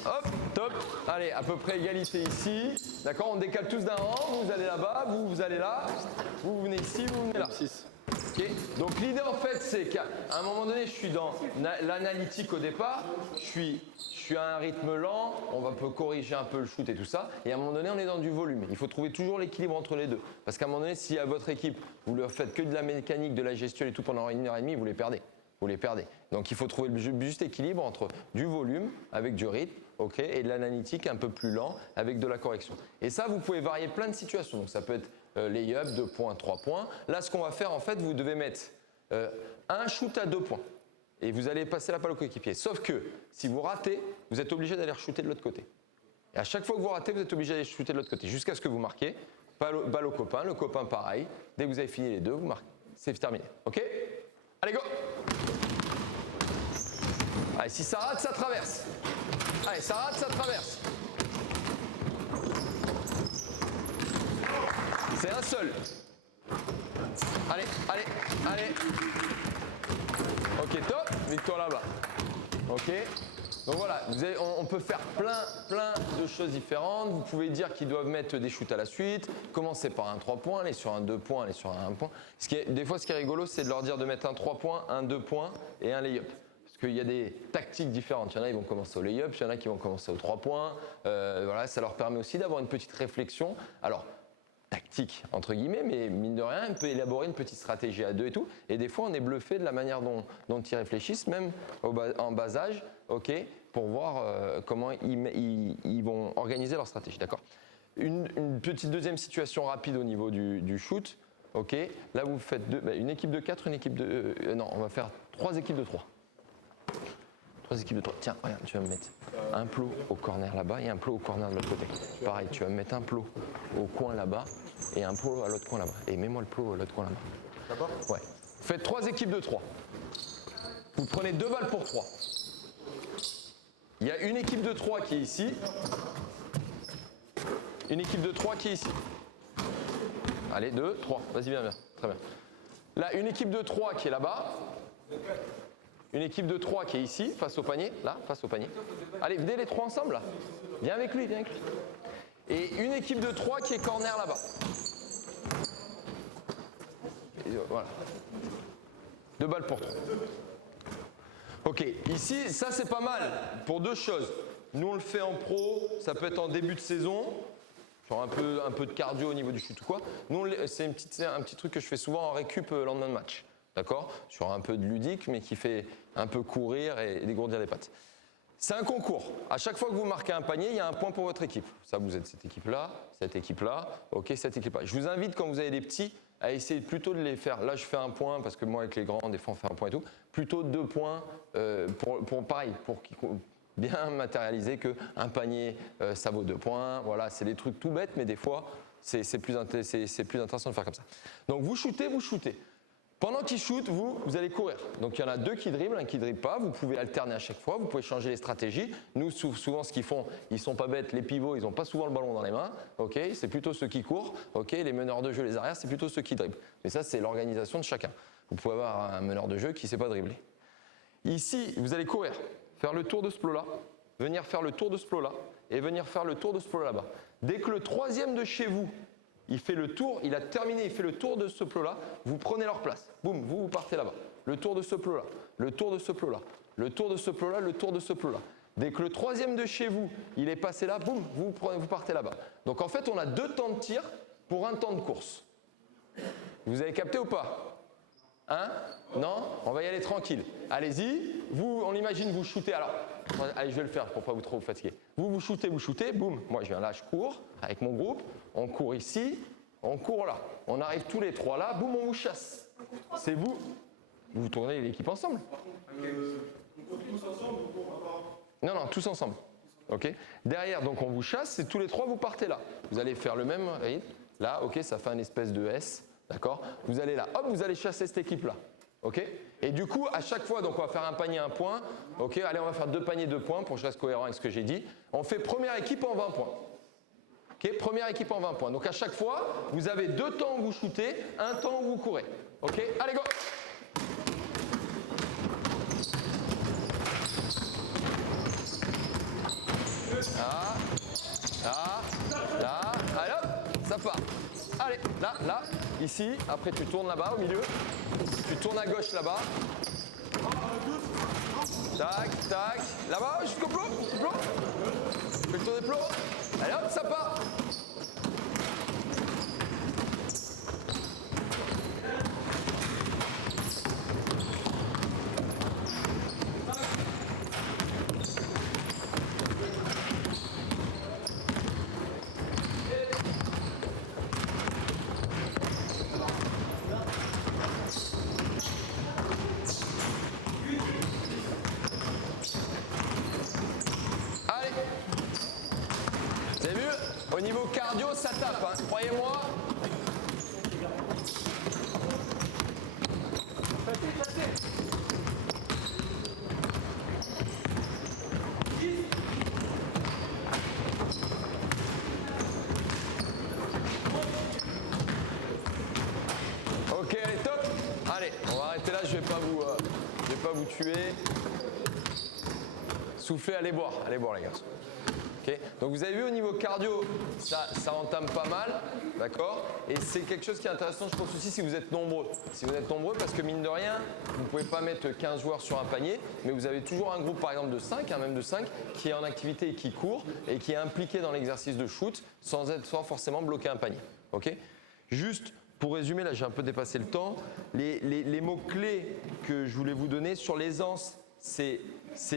Hop, top. Allez, à peu près égalité ici. D'accord, on décale tous d'un rang. Vous allez là-bas, vous allez là. Vous venez ici, vous venez là. 6. Okay. Donc l'idée en fait c'est qu'à un moment donné je suis dans l'analytique au départ, je suis à un rythme lent, on peut corriger un peu le shoot et tout ça, et à un moment donné on est dans du volume. Il faut trouver toujours l'équilibre entre les deux. Parce qu'à un moment donné si à votre équipe vous leur faites que de la mécanique, de la gestuelle et tout pendant 1h30, vous les perdez. Donc il faut trouver le juste équilibre entre du volume avec du rythme, ok, et de l'analytique un peu plus lent avec de la correction. Et ça vous pouvez varier plein de situations. Donc ça peut être lay-up, 2 points, 3 points. Là, ce qu'on va faire, en fait, vous devez mettre un shoot à 2 points. Et vous allez passer la balle au coéquipier. Sauf que, si vous ratez, vous êtes obligé d'aller shooter de l'autre côté. Et à chaque fois que vous ratez, vous êtes obligé d'aller shooter de l'autre côté. Jusqu'à ce que vous marquiez. Balle au copain, le copain pareil. Dès que vous avez fini les deux, vous marquez. C'est terminé. OK? Allez, go! Allez, si ça rate, ça traverse. Allez, ça rate, ça traverse. C'est un seul. Allez. Ok, top. Victoire là-bas. Ok. Donc voilà, on peut faire plein de choses différentes. Vous pouvez dire qu'ils doivent mettre des shoots à la suite. Commencer par un 3 points, aller sur un 2 points, aller sur un 1 point. Des fois, ce qui est rigolo, c'est de leur dire de mettre un 3 points, un 2 points et un lay-up. Parce qu'il y a des tactiques différentes. Il y en a qui vont commencer au lay-up, il y en a qui vont commencer au 3 points. Voilà, ça leur permet aussi d'avoir une petite réflexion. Alors, tactique entre guillemets, mais mine de rien, on peut élaborer une petite stratégie à deux et tout. Et des fois, on est bluffé de la manière dont ils réfléchissent, même en bas âge, ok, pour voir comment ils vont organiser leur stratégie, d'accord. Une petite deuxième situation rapide au niveau du shoot, ok. Là, vous faites une équipe de 4, une équipe de... non, on va faire 3 équipes de 3. 3 équipes de 3. Tiens, regarde, tu vas me mettre un plot au corner là-bas et un plot au corner de l'autre côté. Pareil, tu vas me mettre un plot au coin là-bas et un plot à l'autre coin là-bas. Et mets-moi le plot à l'autre coin là-bas. D'accord? Ouais. Faites 3 équipes de 3. Vous prenez 2 balles pour 3. Il y a une équipe de 3 qui est ici. Une équipe de 3 qui est ici. Allez, 2, 3. Vas-y, viens. Très bien. Là, une équipe de 3 qui est là-bas. Une équipe de 3 qui est ici, face au panier. Là, face au panier. Allez, venez les 3 ensemble, là. Viens avec lui. Et une équipe de 3 qui est corner là-bas. Voilà. 2 balles pour 3. Ok, ici, ça c'est pas mal pour 2 choses. Nous on le fait en pro, ça peut être en début de saison, genre un peu de cardio au niveau du shoot ou quoi. Nous, c'est un petit truc que je fais souvent en récup lendemain de match. D'accord? Sur un peu de ludique, mais qui fait un peu courir et dégourdir les pattes. C'est un concours. À chaque fois que vous marquez un panier, il y a un point pour votre équipe. Ça, vous êtes cette équipe-là, ok, cette équipe-là. Je vous invite, quand vous avez des petits, à essayer plutôt de les faire. Là, je fais un point, parce que moi, avec les grands, des fois, on fait un point et tout. Plutôt 2 points, pareil, bien matérialisé qu'un panier, ça vaut 2 points. Voilà, c'est des trucs tout bêtes, mais des fois, c'est plus intéressant de faire comme ça. Donc vous shootez, vous shootez. Pendant qu'ils shootent, vous allez courir. Donc il y en a 2 qui dribblent, un qui ne dribble pas. Vous pouvez alterner à chaque fois, vous pouvez changer les stratégies. Nous, souvent, ce qu'ils font, ils sont pas bêtes. Les pivots, ils n'ont pas souvent le ballon dans les mains. Ok, c'est plutôt ceux qui courent. Ok, les meneurs de jeu, les arrières, c'est plutôt ceux qui dribblent. Mais ça, c'est l'organisation de chacun. Vous pouvez avoir un meneur de jeu qui ne sait pas dribbler. Ici, vous allez courir, faire le tour de ce plot-là, venir faire le tour de ce plot-là et venir faire le tour de ce plot là-bas. Dès que le troisième de chez vous, il fait le tour, il a terminé, il fait le tour de ce plot-là, vous prenez leur place. Boum, vous partez là-bas. Le tour de ce plot-là, le tour de ce plot-là, le tour de ce plot-là, le tour de ce plot-là. Dès que le troisième de chez vous, il est passé là, boum, vous partez là-bas. Donc en fait, on a 2 temps de tir pour un temps de course. Vous avez capté ou pas? Hein? Non? On va y aller tranquille. Allez-y. Vous, on imagine, vous shootez. Alors, allez, je vais le faire pour pas vous trop fatiguer. Vous shootez, boum. Moi, je viens là, je cours avec mon groupe. On court ici, on court là. On arrive tous les 3 là, boum, on vous chasse. C'est vous. Vous tournez l'équipe ensemble. On court tous ensemble ou on va pas? Non, tous ensemble. Ok. Derrière, donc on vous chasse. C'est tous les 3, vous partez là. Vous allez faire le même. Voyez, là, ok, ça fait un espèce de S. D'accord? Vous allez là, hop, vous allez chasser cette équipe-là. Ok? Et du coup, à chaque fois, donc on va faire un panier, un point. Ok? Allez, on va faire 2 paniers, 2 points pour que je reste cohérent avec ce que j'ai dit. On fait première équipe en 20 points. Ok? Première équipe en 20 points. Donc à chaque fois, vous avez 2 temps où vous shootez, 1 temps où vous courez. Ok? Allez, go! Là, allez hop, ça part. Allez, là, ici, après tu tournes là-bas au milieu, tu tournes à gauche là-bas. Tac, là-bas, jusqu'au plot, fais le tour des plots. Allez hop, ça part. Au niveau cardio, ça tape, hein, croyez-moi. Ok, allez, top. Allez, on va arrêter là, je vais pas vous tuer. Soufflez, allez boire les garçons. Okay. Donc vous avez vu au niveau cardio, ça entame pas mal, d'accord? Et c'est quelque chose qui est intéressant, je pense aussi, si vous êtes nombreux. Si vous êtes nombreux, parce que mine de rien, vous ne pouvez pas mettre 15 joueurs sur un panier, mais vous avez toujours un groupe par exemple de 5, même de 5, qui est en activité et qui court, et qui est impliqué dans l'exercice de shoot, sans forcément bloquer un panier. Okay. Juste pour résumer, là j'ai un peu dépassé le temps, les mots-clés que je voulais vous donner sur l'aisance, c'est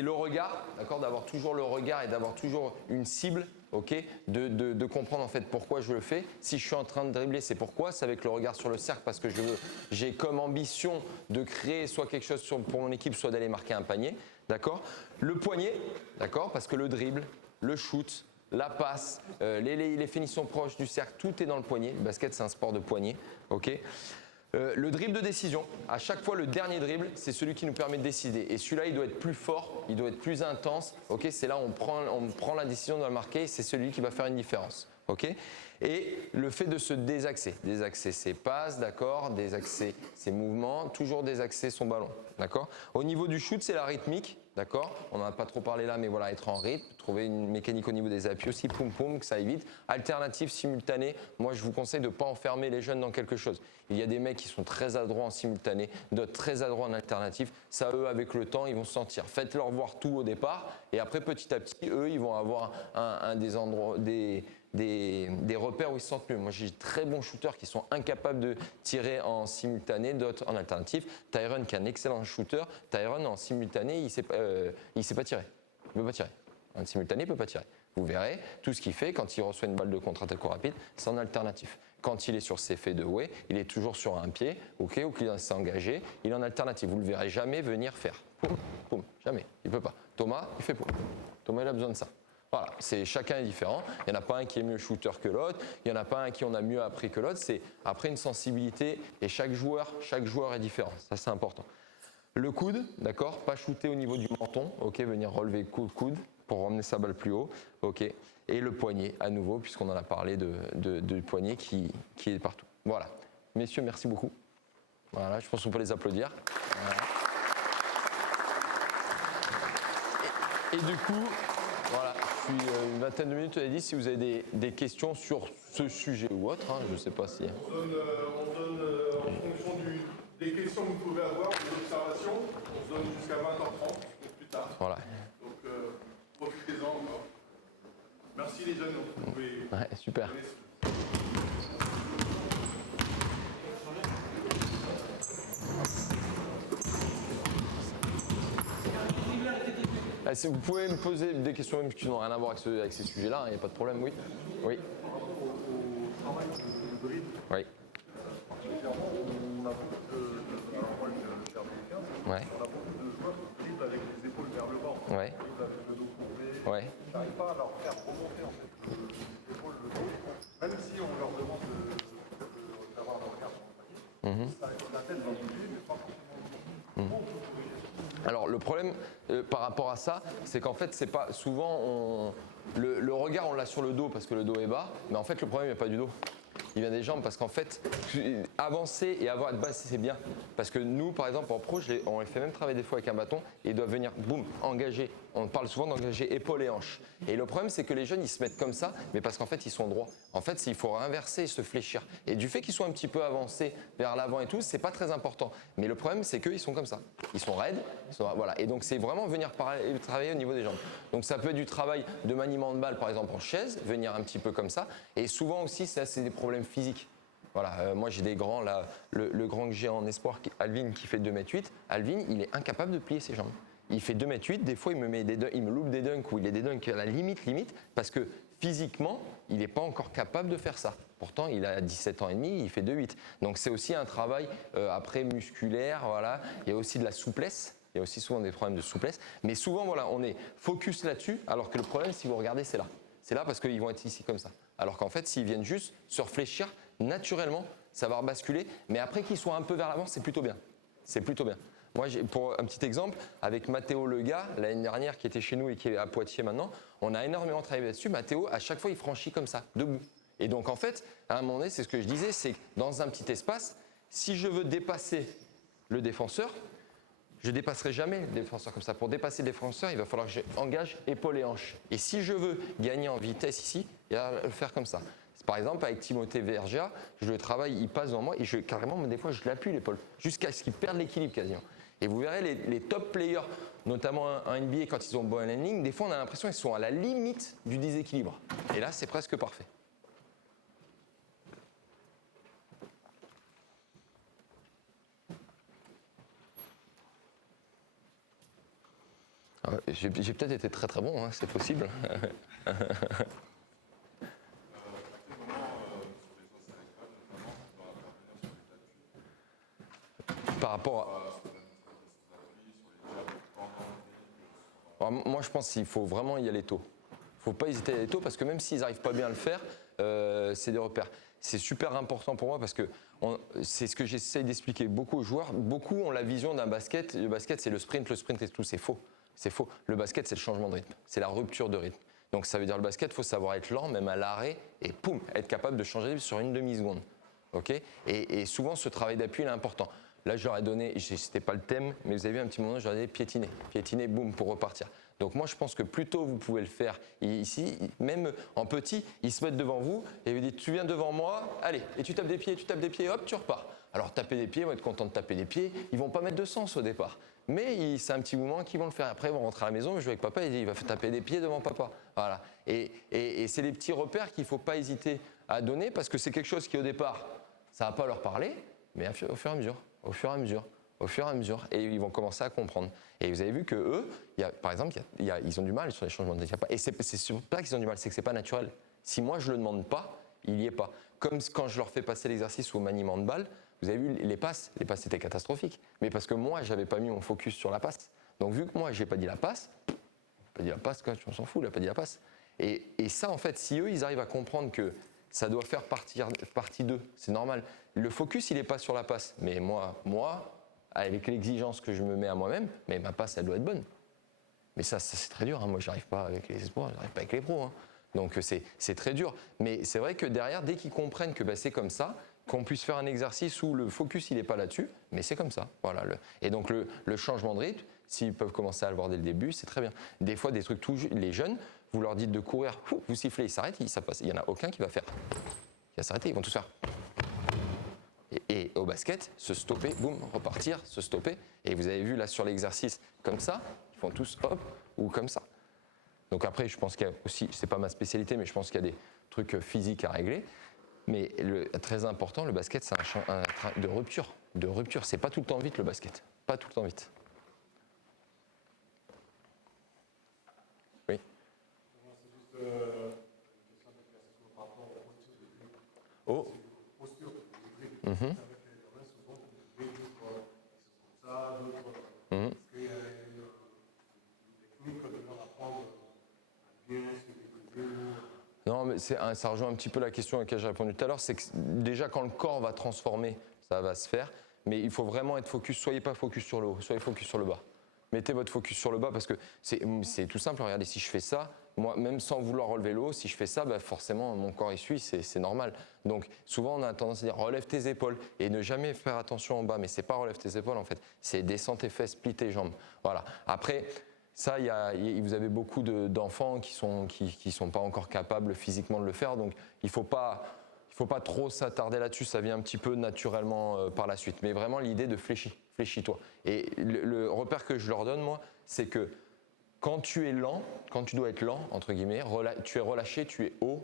le regard, d'accord, d'avoir toujours le regard et d'avoir toujours une cible, ok, de comprendre en fait pourquoi je le fais. Si je suis en train de dribbler, c'est pourquoi, c'est avec le regard sur le cercle parce que j'ai comme ambition de créer soit quelque chose pour mon équipe, soit d'aller marquer un panier, d'accord. Le poignet, d'accord, parce que le dribble, le shoot, la passe, les finitions proches du cercle, tout est dans le poignet. Le basket, c'est un sport de poignet, ok. Le dribble de décision, à chaque fois le dernier dribble, c'est celui qui nous permet de décider. Et celui-là, il doit être plus fort, il doit être plus intense. Ok, c'est là où on prend la décision de le marquer, c'est celui qui va faire une différence. Ok. Et le fait de se désaxer ses passes, d'accord, désaxer ses mouvements, toujours désaxer son ballon, d'accord. Au niveau du shoot, c'est la rythmique, d'accord. On n'en a pas trop parlé là, mais voilà, être en rythme, trouver une mécanique au niveau des appuis aussi, poum poum, que ça aille vite. Alternative simultanée, moi je vous conseille de ne pas enfermer les jeunes dans quelque chose. Il y a des mecs qui sont très adroits en simultané, d'autres très adroits en alternatif. Ça, eux, avec le temps, ils vont se sentir. Faites-leur voir tout au départ, et après, petit à petit, eux, ils vont avoir des endroits, des repères où ils se sentent mieux. Moi, j'ai de très bons shooters qui sont incapables de tirer en simultané, d'autres en alternatif. Tyron, qui est un excellent shooter, Tyron en simultané, il sait pas tirer. Il ne peut pas tirer. En simultané, il ne peut pas tirer. Vous verrez, tout ce qu'il fait quand il reçoit une balle de contre-attaque rapide, c'est en alternatif. Quand il est sur ses fadeaways, il est toujours sur un pied, ok, ou qu'il s'est engagé, il est en alternative. Vous ne le verrez jamais venir faire. Poum, poum, jamais. Il ne peut pas. Thomas, il fait poum. Thomas, il a besoin de ça. Voilà, chacun est différent. Il n'y en a pas un qui est mieux shooter que l'autre. Il n'y en a pas un qui en a mieux appris que l'autre. C'est après une sensibilité et chaque joueur est différent. Ça, c'est important. Le coude, d'accord, pas shooter au niveau du menton. Ok, venir relever coude pour ramener sa balle plus haut. Ok. Et le poignet, à nouveau, puisqu'on en a parlé du poignet qui est partout. Voilà. Messieurs, merci beaucoup. Voilà, je pense qu'on peut les applaudir. Voilà. Et du coup, voilà, je suis une vingtaine de minutes, dit si vous avez des questions sur ce sujet ou autre, hein, je ne sais pas si... On donne en fonction des questions que vous pouvez avoir, des observations, on se donne jusqu'à 20h30, donc plus tard. Voilà. Donc profitez-en encore. Merci les jeunes, vous pouvez... Ouais, super. Vous pouvez me poser des questions même qui n'ont rien à voir avec ces sujets-là, il n'y a pas de problème, oui. Oui. Par rapport au travail de bride, Oui. particulièrement, on a beaucoup de. Alors moi, je suis américain, Ouais. on a beaucoup de joueurs qui dribblent avec les épaules vers le bas. Ouais. Qui dribblent avec le dos courbé. Ouais. J'arrive pas à leur faire remonter en fait l'épaule, le dos. Même si on leur demande d'avoir un regard sur le panier, la tête va bouger, mais pas forcément le dos. Comment on peut corriger ça? Alors le problème par rapport à ça, c'est qu'en fait c'est pas souvent le regard on l'a sur le dos parce que le dos est bas, mais en fait le problème il n'y a pas du dos. Il vient des jambes parce qu'en fait avancer et avoir de base c'est bien parce que nous par exemple en pro on les fait même travailler des fois avec un bâton et ils doivent venir boum engager. On parle souvent d'engager épaules et hanches. Et le problème c'est que les jeunes ils se mettent comme ça mais parce qu'en fait ils sont droits. En fait il faut inverser et se fléchir. Et du fait qu'ils soient un petit peu avancés vers l'avant et tout c'est pas très important. Mais le problème c'est qu'ils sont comme ça. Ils sont raides. Voilà. Et donc c'est vraiment venir travailler au niveau des jambes. Donc ça peut être du travail de maniement de balle par exemple en chaise, venir un petit peu comme ça. Et souvent aussi c'est des problèmes physiques. Voilà, moi j'ai des grands là, le grand que j'ai en espoir, Alvin qui fait 2m8, Alvin il est incapable de plier ses jambes. Il fait 2m8, des fois il me loupe des dunks ou il est des dunks à la limite parce que physiquement il n'est pas encore capable de faire ça. Pourtant il a 17 ans et demi, il fait 2,8. Donc c'est aussi un travail après musculaire, voilà. Il y a aussi de la souplesse. Il y a aussi souvent des problèmes de souplesse. Mais souvent, voilà, on est focus là-dessus, alors que le problème, si vous regardez, c'est là. C'est là parce qu'ils vont être ici comme ça. Alors qu'en fait, s'ils viennent juste se réfléchir, naturellement, ça va rebasculer. Mais après qu'ils soient un peu vers l'avant, c'est plutôt bien. C'est plutôt bien. Moi, pour un petit exemple, avec Mathéo Lega, l'année dernière, qui était chez nous et qui est à Poitiers maintenant, on a énormément travaillé là-dessus. Mathéo, à chaque fois, il franchit comme ça, debout. Et donc, en fait, à un moment donné, c'est ce que je disais, c'est que dans un petit espace, si je veux dépasser le défenseur, je ne dépasserai jamais le défenseur comme ça. Pour dépasser le défenseur, il va falloir que j'engage épaule et hanche. Et si je veux gagner en vitesse ici, il va le faire comme ça. Par exemple, avec Timothée Vergia, je le travaille, il passe devant moi et carrément, des fois, je l'appuie l'épaule jusqu'à ce qu'il perde l'équilibre quasiment. Et vous verrez, les top players, notamment en NBA, quand ils ont ball handling, des fois, on a l'impression qu'ils sont à la limite du déséquilibre. Et là, c'est presque parfait. J'ai peut-être été très très bon, hein, c'est possible. Par rapport à... Alors, moi je pense qu'il faut vraiment y aller tôt. Il ne faut pas hésiter à y aller tôt parce que même s'ils n'arrivent pas bien à le faire, c'est des repères. C'est super important pour moi parce que c'est ce que j'essaie d'expliquer beaucoup aux joueurs. Beaucoup ont la vision d'un basket. Le basket c'est le sprint et tout, c'est faux. C'est faux. Le basket, c'est le changement de rythme. C'est la rupture de rythme. Donc ça veut dire le basket, il faut savoir être lent, même à l'arrêt, et poum, être capable de changer de rythme sur une demi-seconde. Okay, et souvent, ce travail d'appui, il est important. Là, je leur ai donné, c'était pas le thème, mais vous avez vu un petit moment, je leur ai dit piétiner. Piétiner, boum, pour repartir. Donc moi, je pense que plus tôt vous pouvez le faire ici, même en petit, ils se mettent devant vous et vous dites, tu viens devant moi, allez, et tu tapes des pieds, hop, tu repars. Alors taper des pieds, ils vont être contents de taper des pieds, ils vont pas mettre de sens au départ. Mais c'est un petit mouvement qu'ils vont le faire. Après, ils vont rentrer à la maison, jouer avec papa, il va taper des pieds devant papa. Voilà. Et c'est des petits repères qu'il ne faut pas hésiter à donner parce que c'est quelque chose qui, au départ, ça ne va pas leur parler, mais au fur et à mesure, et ils vont commencer à comprendre. Et vous avez vu que eux, par exemple, ils ont du mal sur les changements de rythme. Et c'est pas qu'ils ont du mal, c'est que c'est pas naturel. Si moi je le demande pas, il n'y est pas. Comme quand je leur fais passer l'exercice au maniement de balle, vous avez vu les passes étaient catastrophiques. Mais parce que moi, j'avais pas mis mon focus sur la passe. Donc vu que moi, j'ai pas dit la passe, pas dit la passe, quoi, on s'en fout, il n'a pas dit la passe. Et ça, en fait, si eux, ils arrivent à comprendre que ça doit faire partie d'eux, c'est normal. Le focus, il n'est pas sur la passe. Mais moi, avec l'exigence que je me mets à moi-même, mais ma passe, elle doit être bonne. Mais ça c'est très dur. Hein. Moi, j'arrive pas avec les espoirs, j'arrive pas avec les pros. Hein. Donc, c'est très dur. Mais c'est vrai que derrière, dès qu'ils comprennent que c'est comme ça, qu'on puisse faire un exercice où le focus, il n'est pas là-dessus, mais c'est comme ça. Voilà. Et donc, le changement de rythme, s'ils peuvent commencer à le voir dès le début, c'est très bien. Des fois, des trucs les jeunes, vous leur dites de courir, vous sifflez, ils s'arrêtent, ça passe. Il n'y en a aucun qui va faire. Il va s'arrêter, ils vont tous faire. Et au basket, se stopper, boum, repartir, se stopper. Et vous avez vu là sur l'exercice, comme ça, ils font tous hop, ou comme ça. Donc après, je pense qu'il y a aussi, c'est pas ma spécialité, mais je pense qu'il y a des trucs physiques à régler. Mais très important, le basket, c'est un train de rupture. De rupture, c'est pas tout le temps vite le basket. Pas tout le temps vite. Oui. C'est juste une question d'application par rapport aux postures de dribble. Oh. Posture de dribble. Mhm. Avec les mains souvent, des dribbles, ils sont comme ça, d'autres. Mhm. Est-ce qu'il y a une technique que devrait apprendre à bien se débrouiller? Non, mais ça rejoint un petit peu la question à laquelle j'ai répondu tout à l'heure. C'est que déjà, quand le corps va transformer, ça va se faire. Mais il faut vraiment être focus. Soyez pas focus sur le haut, soyez focus sur le bas. Mettez votre focus sur le bas parce que c'est tout simple. Regardez, si je fais ça, moi, même sans vouloir relever le haut, si je fais ça, forcément, mon corps y suit, c'est normal. Donc, souvent, on a tendance à dire relève tes épaules et ne jamais faire attention en bas. Mais c'est pas relève tes épaules, en fait. C'est descends tes fesses, plie tes jambes. Voilà. Après, ça, vous avez beaucoup d'enfants qui sont pas encore capables physiquement de le faire. Donc, il faut pas trop s'attarder là-dessus, ça vient un petit peu naturellement par la suite. Mais vraiment l'idée de fléchis-toi. Et le repère que je leur donne, moi, c'est que quand tu es lent, quand tu dois être lent, entre guillemets, tu es relâché, tu es haut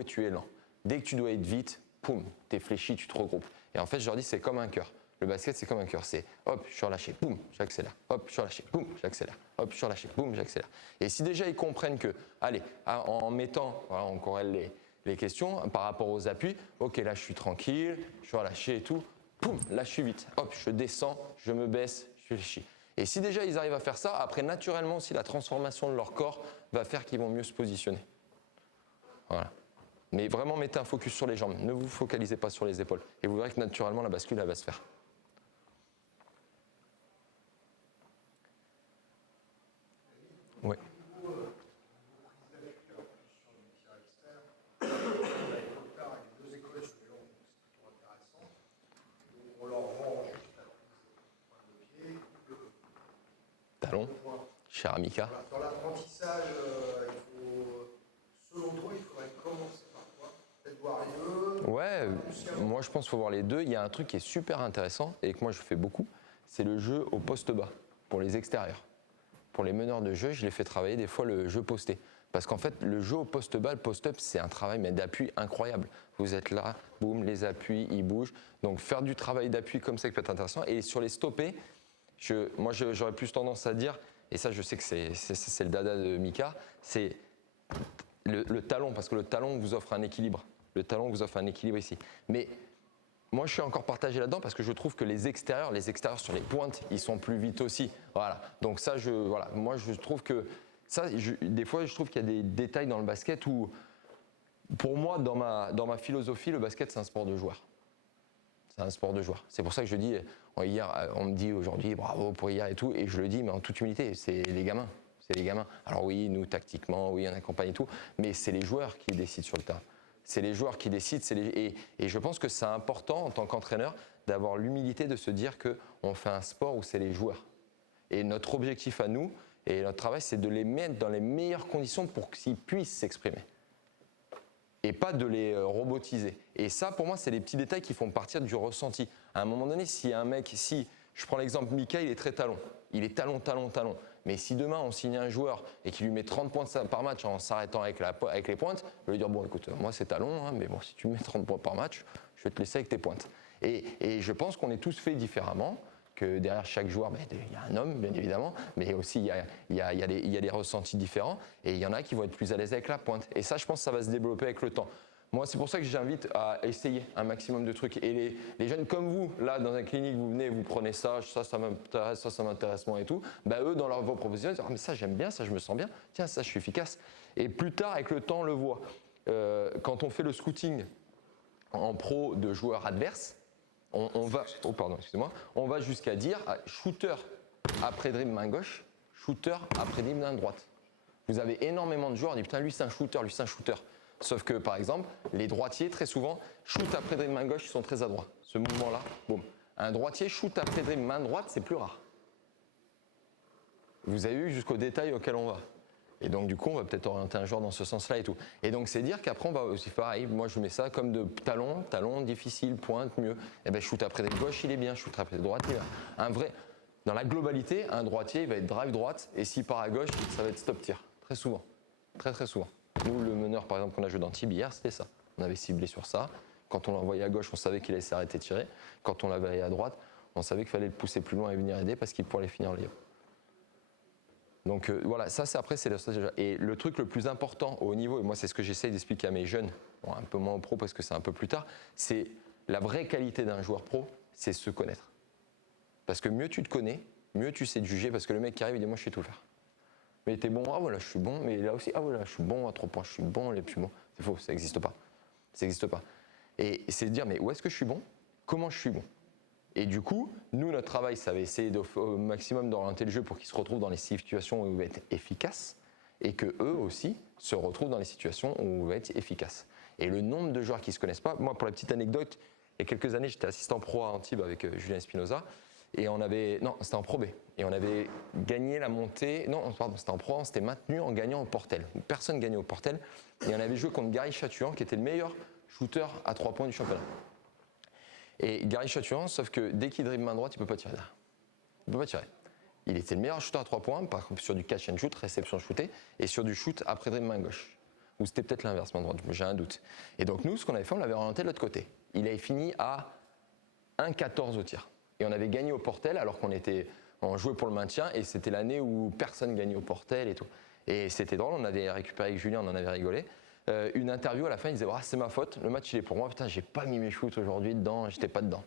et tu es lent. Dès que tu dois être vite, poum, tu es fléchi, tu te regroupes. Et en fait, je leur dis, c'est comme un cœur. Le basket, c'est comme un cœur. C'est hop, je suis relâché, boum, j'accélère. Hop, je suis relâché, boum, j'accélère. Hop, je suis relâché, boum, j'accélère. Et si déjà ils comprennent que, allez, en mettant, voilà, on corrèle les questions par rapport aux appuis. Ok, là je suis tranquille, je suis relâché et tout. Poum, là je suis vite. Hop, je descends, je me baisse, je fléchis. Et si déjà ils arrivent à faire ça, après naturellement aussi la transformation de leur corps va faire qu'ils vont mieux se positionner. Voilà. Mais vraiment mettez un focus sur les jambes, ne vous focalisez pas sur les épaules. Et vous verrez que naturellement la bascule elle va se faire. Oui. Talon, cher Amika. Voilà, dans l'apprentissage, selon toi, il faudrait commencer par quoi? Peut-être voir les deux. Ouais, moi je pense qu'il faut voir les deux. Il y a un truc qui est super intéressant et que moi je fais beaucoup, c'est le jeu au poste bas, pour les extérieurs. Pour les meneurs de jeu, je les fais travailler des fois le jeu posté. Parce qu'en fait, le jeu au poste bas, le post-up, c'est un travail d'appui incroyable. Vous êtes là, boum, les appuis, ils bougent. Donc faire du travail d'appui comme ça, qui peut être intéressant. Et sur les stoppés, moi j'aurais plus tendance à dire, et ça je sais que c'est le dada de Mika, c'est le talon, parce que le talon vous offre un équilibre. Le talon vous offre un équilibre ici. Mais moi, je suis encore partagé là-dedans parce que je trouve que les extérieurs sur les pointes, ils sont plus vite aussi. Voilà. Donc ça, moi, je trouve que ça, des fois, je trouve qu'il y a des détails dans le basket où, pour moi, dans ma philosophie, le basket, c'est un sport de joueur. C'est un sport de joueur. C'est pour ça que je dis, hier, on me dit aujourd'hui, bravo pour hier et tout, et je le dis, mais en toute humilité, c'est les gamins. C'est les gamins. Alors oui, nous, tactiquement, oui, on accompagne et tout, mais c'est les joueurs qui décident sur le terrain. C'est les joueurs qui décident. Et je pense que c'est important, en tant qu'entraîneur, d'avoir l'humilité de se dire qu'on fait un sport où c'est les joueurs. Et notre objectif à nous, et notre travail, c'est de les mettre dans les meilleures conditions pour qu'ils puissent s'exprimer. Et pas de les robotiser. Et ça, pour moi, c'est les petits détails qui font partir du ressenti. À un moment donné, si un mec, je prends l'exemple, Mika, il est très talon. Il est talon. Mais si demain, on signe un joueur et qu'il lui met 30 points par match en s'arrêtant avec les pointes, je vais lui dire, bon, écoute, moi, c'est talon, hein, mais bon, si tu me mets 30 points par match, je vais te laisser avec tes pointes. Et je pense qu'on est tous faits différemment, que derrière chaque joueur, il y a un homme, bien évidemment, mais aussi il y a des ressentis différents, et il y en a qui vont être plus à l'aise avec la pointe. Et ça, je pense que ça va se développer avec le temps. Moi, c'est pour ça que j'invite à essayer un maximum de trucs. Et les jeunes comme vous, là, dans la clinique, vous venez, vous prenez ça m'intéresse, ça m'intéresse moins et tout. Bah, eux, dans vos propositions, ils disent, ah, mais ça, j'aime bien, ça, je me sens bien. Tiens, ça, je suis efficace. Et plus tard, avec le temps, on le voit. Quand on fait le scouting en pro de joueurs adverses, on va, oh pardon, excusez-moi, on va jusqu'à dire shooter après dribble main gauche, shooter après dribble main droite. Vous avez énormément de joueurs, on dit putain, lui c'est un shooter, lui c'est un shooter. Sauf que par exemple, les droitiers, très souvent, shoot après dribble main gauche, ils sont très adroits. Ce mouvement-là, boum. Un droitier shoot après dribble main droite, c'est plus rare. Vous avez vu jusqu'au détail auquel on va. Et donc du coup, on va peut-être orienter un joueur dans ce sens-là et tout. Et donc c'est dire qu'après, on va aussi pareil. Moi, je mets ça comme de talon difficile, pointe, mieux. Et ben shoot après dribble gauche, il est bien. Shoot après droite, il est bien. Un vrai, dans la globalité, un droitier, il va être drive droite. Et s'il part à gauche, ça va être stop tir. Très souvent. Très très souvent. Nous, le meneur, par exemple, qu'on a joué dans Tib hier, c'était ça. On avait ciblé sur ça. Quand on l'envoyait à gauche, on savait qu'il allait s'arrêter de tirer. Quand on l'avait à droite, on savait qu'il fallait le pousser plus loin et venir aider parce qu'il pourrait finir le livre. Donc voilà, ça après c'est la stratégie. Et le truc le plus important au haut niveau, et moi c'est ce que j'essaye d'expliquer à mes jeunes, bon, un peu moins au pro parce que c'est un peu plus tard, c'est la vraie qualité d'un joueur pro, c'est se connaître. Parce que mieux tu te connais, mieux tu sais te juger, parce que le mec qui arrive, il dit moi je sais tout faire. Mais t'es bon, ah voilà je suis bon, mais là aussi, ah voilà je suis bon à 3 points, je suis bon, les plus bons. C'est faux, ça n'existe pas. Ça n'existe pas. Et c'est de dire mais où est-ce que je suis bon, comment je suis bon. Et du coup, nous, notre travail, ça va essayer au maximum d'orienter le jeu pour qu'ils se retrouvent dans les situations où il va être efficace et que eux aussi se retrouvent dans les situations où il va être efficace. Et le nombre de joueurs qui ne se connaissent pas, moi, pour la petite anecdote, il y a quelques années, j'étais assistant pro à Antibes avec Julien Espinoza et on avait, non, c'était en Pro B, et on avait gagné la montée, non, pardon, c'était en Pro, on s'était maintenu en gagnant au Portel. Personne gagnait au Portel et on avait joué contre Gary Chatuan qui était le meilleur shooter à 3 points du championnat. Et Gary Chatuan, sauf que dès qu'il dribble main droite, il ne peut pas tirer. Il ne peut pas tirer. Il était le meilleur shooter à 3 points, par contre sur du catch and shoot, réception shootée, et sur du shoot après dribble main gauche. Ou c'était peut-être l'inverse, main droite, j'ai un doute. Et donc nous, ce qu'on avait fait, on l'avait orienté de l'autre côté. Il avait fini à 1,14 au tir. Et on avait gagné au Portel alors on jouait pour le maintien, et c'était l'année où personne gagnait au Portel et tout. Et c'était drôle, on avait récupéré avec Julien, on en avait rigolé. Une interview à la fin, il disait ah, c'est ma faute, le match il est pour moi, putain j'ai pas mis mes shoots aujourd'hui dedans, j'étais pas dedans.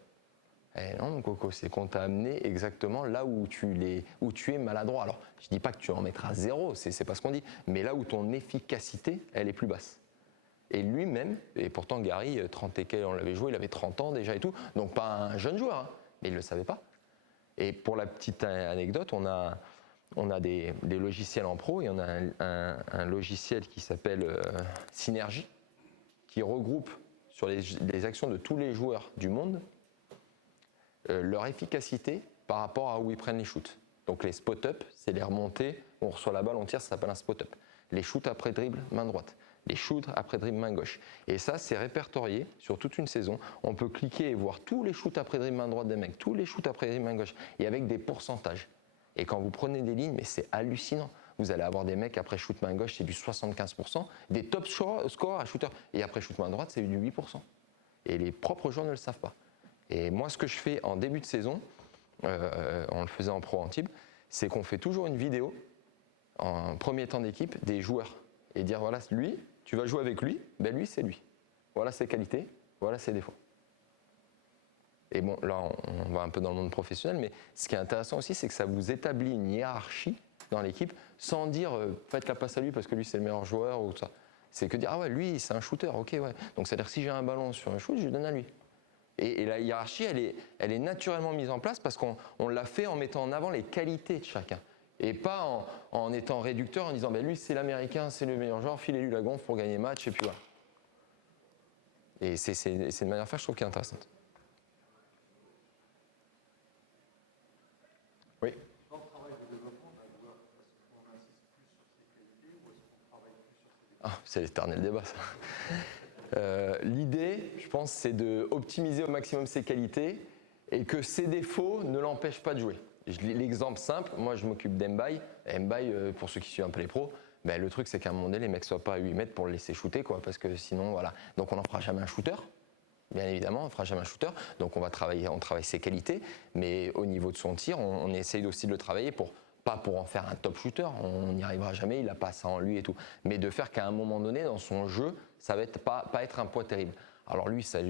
Eh non mon coco, c'est qu'on t'a amené exactement là où tu es maladroit. Alors je dis pas que tu en mettras 0, c'est pas ce qu'on dit, mais là où ton efficacité elle est plus basse. Et lui-même, et pourtant Gary, 30 et quelques, on l'avait joué, il avait 30 ans déjà et tout, donc pas un jeune joueur, hein, mais il le savait pas. Et pour la petite anecdote, on a des logiciels en pro et on a un logiciel qui s'appelle Synergie, qui regroupe sur les actions de tous les joueurs du monde leur efficacité par rapport à où ils prennent les shoots. Donc les spot-up, c'est les remontées, on reçoit la balle, on tire, ça s'appelle un spot-up. Les shoots après dribble, main droite. Les shoots après dribble, main gauche. Et ça, c'est répertorié sur toute une saison. On peut cliquer et voir tous les shoots après dribble, main droite des mecs, tous les shoots après dribble, main gauche, et avec des pourcentages. Et quand vous prenez des lignes, mais c'est hallucinant. Vous allez avoir des mecs après shoot main gauche, c'est du 75%, des top scores à shooter. Et après shoot main droite, c'est du 8%. Et les propres joueurs ne le savent pas. Et moi, ce que je fais en début de saison, on le faisait en pro Antibes, c'est qu'on fait toujours une vidéo en premier temps d'équipe des joueurs. Et dire voilà, lui, tu vas jouer avec lui, ben lui, c'est lui. Voilà ses qualités, voilà ses défauts. Et bon, là, on va un peu dans le monde professionnel, mais ce qui est intéressant aussi, c'est que ça vous établit une hiérarchie dans l'équipe sans dire faites la passe à lui parce que lui, c'est le meilleur joueur ou tout ça. C'est que dire ah ouais, lui, c'est un shooter, ok, ouais. Donc, c'est-à-dire si j'ai un ballon sur un shoot, je le donne à lui. Et la hiérarchie, elle est naturellement mise en place parce qu'on l'a fait en mettant en avant les qualités de chacun. Et pas en étant réducteur, en disant ben lui, c'est l'américain, c'est le meilleur joueur, filez-lui la gonfle pour gagner le match, et puis voilà. Et c'est une manière de faire, je trouve, qui est intéressante. Oui. Dans le travail de développement d'un joueur, est-ce qu'on insiste plus sur ses qualités ou est-ce qu'on travaille plus sur ses défauts? Ah, c'est l'éternel débat, ça. L'idée, je pense, c'est d'optimiser au maximum ses qualités et que ses défauts ne l'empêchent pas de jouer. L'exemple simple, moi je m'occupe d'Mbaye. Mbaye, pour ceux qui suivent un peu les pros, ben, le truc c'est qu'à un moment donné, les mecs ne soient pas à 8 mètres pour le laisser shooter, quoi, parce que sinon, voilà. Donc on n'en fera jamais un shooter. Bien évidemment, on ne fera jamais un shooter, donc on travaille ses qualités, mais au niveau de son tir, on essaye aussi de le travailler pour Pas pour en faire un top shooter, on n'y arrivera jamais, il n'a pas ça en lui et tout. Mais de faire qu'à un moment donné, dans son jeu, ça va être pas être un poids terrible. Alors lui, ça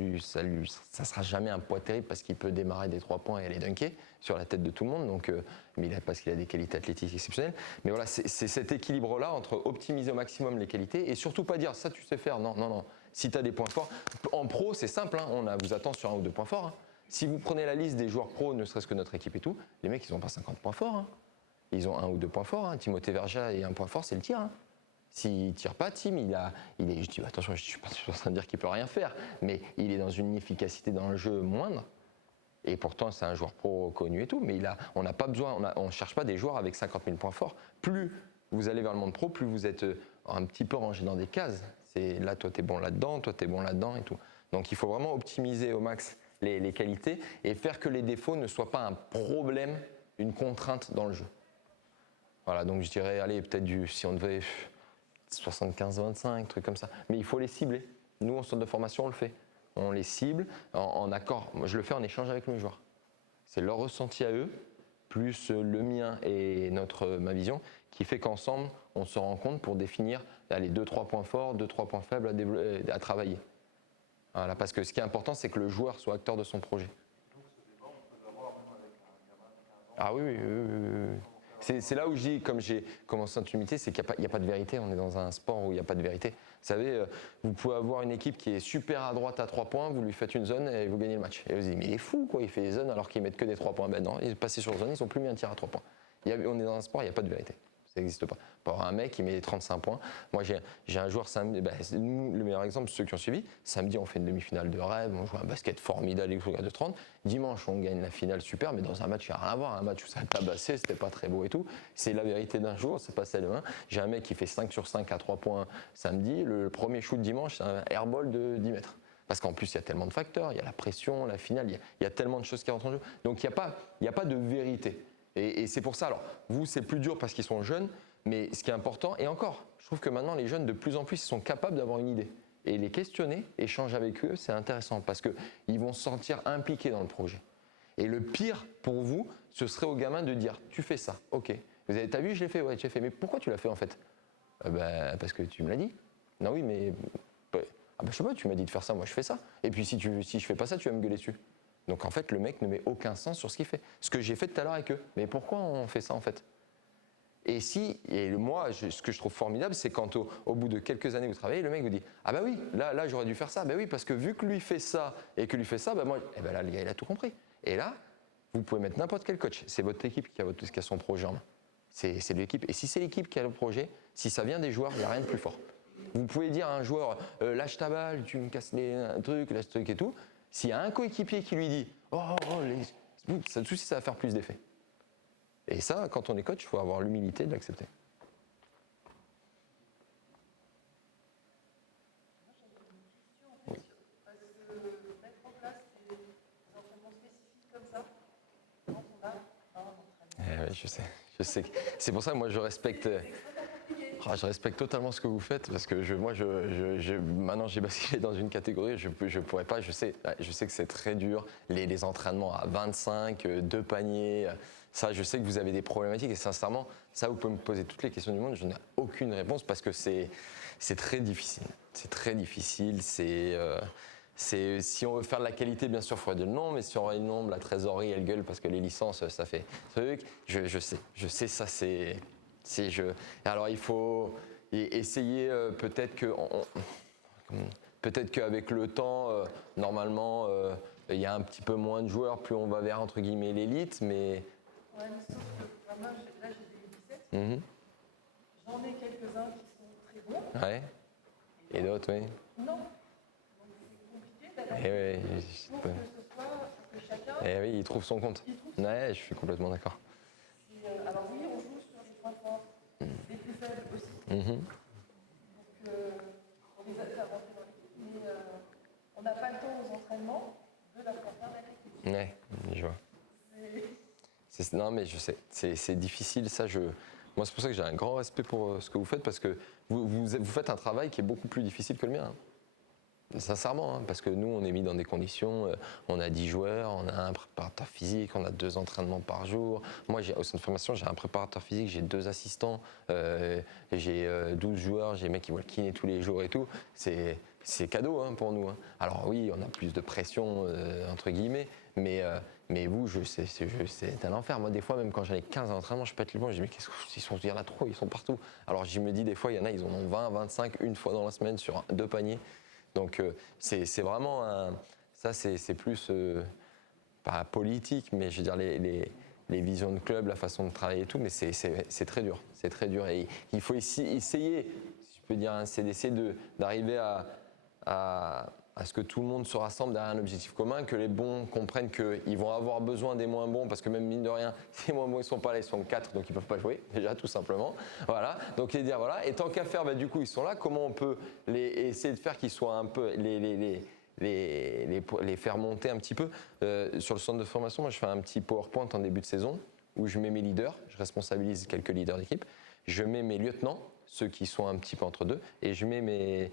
sera jamais un poids terrible parce qu'il peut démarrer des 3 points et aller dunker sur la tête de tout le monde. Donc, mais parce qu'il a des qualités athlétiques exceptionnelles. Mais voilà, c'est cet équilibre-là entre optimiser au maximum les qualités et surtout pas dire ça tu sais faire. Non, non, non. Si tu as des points forts, en pro c'est simple, hein, on vous attend sur 1 ou 2 points forts. Hein. Si vous prenez la liste des joueurs pro, ne serait-ce que notre équipe et tout, les mecs ils n'ont pas 50 points forts. Hein. Ils ont 1 ou 2 points forts. Hein. Timothée Verja et un point fort, c'est le tir. Hein. S'il ne tire pas, Tim, je dis attention, je ne suis pas en train de dire qu'il ne peut rien faire, mais il est dans une efficacité dans le jeu moindre. Et pourtant, c'est un joueur pro connu et tout, mais on n'a pas besoin, on ne cherche pas des joueurs avec 50 000 points forts. Plus vous allez vers le monde pro, plus vous êtes un petit peu rangé dans des cases. C'est là, toi, tu es bon là-dedans, toi, tu es bon là-dedans et tout. Donc, il faut vraiment optimiser au max les qualités et faire que les défauts ne soient pas un problème, une contrainte dans le jeu. Voilà, donc je dirais, allez, peut-être si on devait 75-25, truc comme ça. Mais il faut les cibler. Nous, en centre de formation, on le fait. On les cible en accord. Moi, je le fais en échange avec mes joueurs. C'est leur ressenti à eux, plus le mien et ma vision, qui fait qu'ensemble, on se rend compte pour définir 2-3 points forts, 2-3 points faibles à travailler. Voilà, parce que ce qui est important, c'est que le joueur soit acteur de son projet. Ah oui, oui, oui, oui, oui. C'est là où je dis, comme j'ai commencé en intimité, c'est qu'il n'y a pas de vérité. On est dans un sport où il n'y a pas de vérité. Vous savez, vous pouvez avoir une équipe qui est super à droite à 3 points, vous lui faites une zone et vous gagnez le match. Et vous vous dites, mais il est fou, quoi, il fait des zones alors qu'ils mettent que des 3 points. Ben non, ils sont passés sur zone, ils n'ont plus mis un tir à 3 points. On est dans un sport, il n'y a pas de vérité. Ça n'existe pas. Pour avoir un mec qui met 35 points. Moi, j'ai un joueur samedi. Nous, le meilleur exemple, ceux qui ont suivi. Samedi, on fait une demi-finale de rêve. On joue un basket formidable avec le de 30. Dimanche, on gagne la finale super, mais dans un match, il n'y a rien à voir. Un match où ça a tabassé, c'était pas très beau et tout. C'est la vérité d'un jour, c'est pas celle d'un. J'ai un mec qui fait 5 sur 5 à 3 points samedi. Le premier shoot dimanche, c'est un airball de 10 mètres. Parce qu'en plus, il y a tellement de facteurs. Il y a la pression, la finale. Il y a tellement de choses qui rentrent en jeu. Donc, il n'y a pas de vérité. Et c'est pour ça, alors, vous, c'est plus dur parce qu'ils sont jeunes, mais ce qui est important, et encore, je trouve que maintenant, les jeunes, de plus en plus, ils sont capables d'avoir une idée. Et les questionner, échanger avec eux, c'est intéressant parce qu'ils vont se sentir impliqués dans le projet. Et le pire pour vous, ce serait aux gamins de dire, tu fais ça, ok. T'as vu, je l'ai fait, ouais, j'ai fait, mais pourquoi tu l'as fait en fait? Parce que tu me l'as dit. Non, oui, mais je sais pas, tu m'as dit de faire ça, moi je fais ça. Et puis si je fais pas ça, tu vas me gueuler dessus. Donc en fait, le mec ne met aucun sens sur ce qu'il fait. Ce que j'ai fait tout à l'heure avec eux. Mais pourquoi on fait ça en fait? Et moi, ce que je trouve formidable, c'est quand au bout de quelques années vous travaillez, le mec vous dit, ah bah oui, là j'aurais dû faire ça. Bah oui, parce que vu que lui fait ça et que lui fait ça, bah moi, là le gars il a tout compris. Et là, vous pouvez mettre n'importe quel coach. C'est votre équipe qui a son projet en main. C'est l'équipe. Et si c'est l'équipe qui a le projet, si ça vient des joueurs, il n'y a rien de plus fort. Vous pouvez dire à un joueur, lâche ta balle, tu me casses les trucs, lâche ce truc et tout. S'il y a un coéquipier qui lui dit ça va faire plus d'effet. Et ça, quand on est coach, il faut avoir l'humilité de l'accepter. Oui. Parce que mettre en place des entraînements spécifiques comme ça, quand on a un entraînement. Oui, je sais. C'est pour ça que moi je respecte. Je respecte totalement ce que vous faites parce que maintenant j'ai basculé dans une catégorie, je pourrais pas, je sais que c'est très dur, les entraînements à 25, 2 paniers, ça je sais que vous avez des problématiques et sincèrement, ça vous pouvez me poser toutes les questions du monde, je n'ai aucune réponse parce que c'est très difficile. C'est très difficile, si on veut faire de la qualité, bien sûr, il faudrait dire le nom, mais si on aurait le nombre, la trésorerie, elle gueule parce que les licences, ça fait truc, je sais, ça c'est. Alors il faut essayer peut-être qu'avec le temps, normalement, il y a un petit peu moins de joueurs, plus on va vers entre guillemets l'élite, mais. Ouais, mais sauf que moi, là j'ai des 17. J'en ai quelques-uns qui sont très bons. Ouais. Et d'autres, oui. Non. Donc c'est compliqué d'adapter pour que ce soit que chacun. Eh oui, il trouve son compte. Ouais, je suis complètement d'accord. Alors oui, on joue sur les points forts, les plus faibles aussi. Donc on les a fait avancer dans l'équipe, mais on n'a pas le temps aux entraînements de la faire faire avec l'équipe. Ouais, je vois. Non, mais je sais, c'est difficile, ça. Moi, c'est pour ça que j'ai un grand respect pour ce que vous faites, parce que vous faites un travail qui est beaucoup plus difficile que le mien. Hein. Sincèrement, hein, parce que nous, on est mis dans des conditions, on a 10 joueurs, on a un préparateur physique, on a 2 entraînements par jour. Moi, au centre de formation, j'ai un préparateur physique, j'ai 2 assistants, j'ai 12 joueurs, j'ai des mecs qui voient le kiné tous les jours et tout. C'est cadeau hein, pour nous. Hein. Alors oui, on a plus de pression, entre guillemets, mais vous, c'est un enfer. Moi, des fois, même quand j'en ai 15 à l'entraînement, je pète le banc, je dis, mais il y en a trop, ils sont partout. Alors je me dis, des fois, il y en a, ils en ont 20, 25, une fois dans la semaine sur 2 paniers. Donc c'est vraiment ça c'est plus pas politique, mais je veux dire les visions de club, la façon de travailler et tout, mais c'est très dur, c'est très dur et il faut essayer, si je peux dire, hein, c'est d'essayer d'arriver à ce que tout le monde se rassemble derrière un objectif commun, que les bons comprennent qu'ils vont avoir besoin des moins bons, parce que même mine de rien, si les moins bons ils sont pas là, ils sont 4, donc ils peuvent pas jouer, déjà tout simplement. Voilà, donc les dire voilà, et tant qu'à faire, du coup ils sont là, comment on peut essayer de faire qu'ils soient un peu, les faire monter un petit peu. Sur le centre de formation, moi je fais un petit PowerPoint en début de saison, où je mets mes leaders, je responsabilise quelques leaders d'équipe, je mets mes lieutenants, ceux qui sont un petit peu entre deux, et je mets mes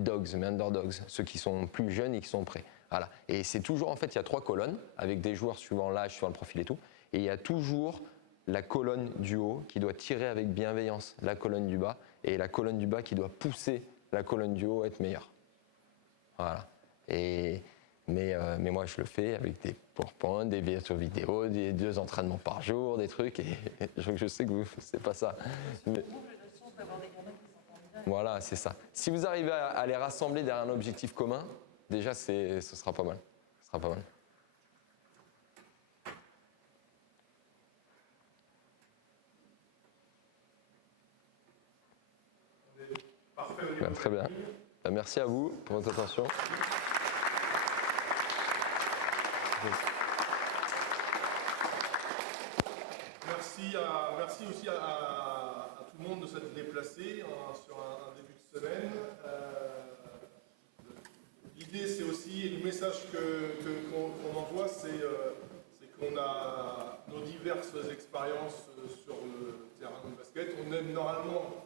dogs, mes underdogs, ceux qui sont plus jeunes et qui sont prêts. Voilà. Et c'est toujours, en fait, il y a 3 colonnes, avec des joueurs suivant l'âge, suivant le profil et tout, et il y a toujours la colonne du haut qui doit tirer avec bienveillance la colonne du bas, et la colonne du bas qui doit pousser la colonne du haut à être meilleure. Voilà. Mais moi, je le fais avec des PowerPoint, des vidéos, des 2 entraînements par jour, des trucs, et je sais que vous, c'est pas ça. Mais, voilà, c'est ça. Si vous arrivez à les rassembler derrière un objectif commun, déjà, ce sera pas mal. Ce sera pas mal. Parfait. Très bien. Merci à vous pour votre attention. Merci aussi à tout le monde de s'être déplacé sur un début de semaine. L'idée, c'est aussi, le message qu'on envoie, c'est qu'on a nos diverses expériences sur le terrain de basket. On aime normalement,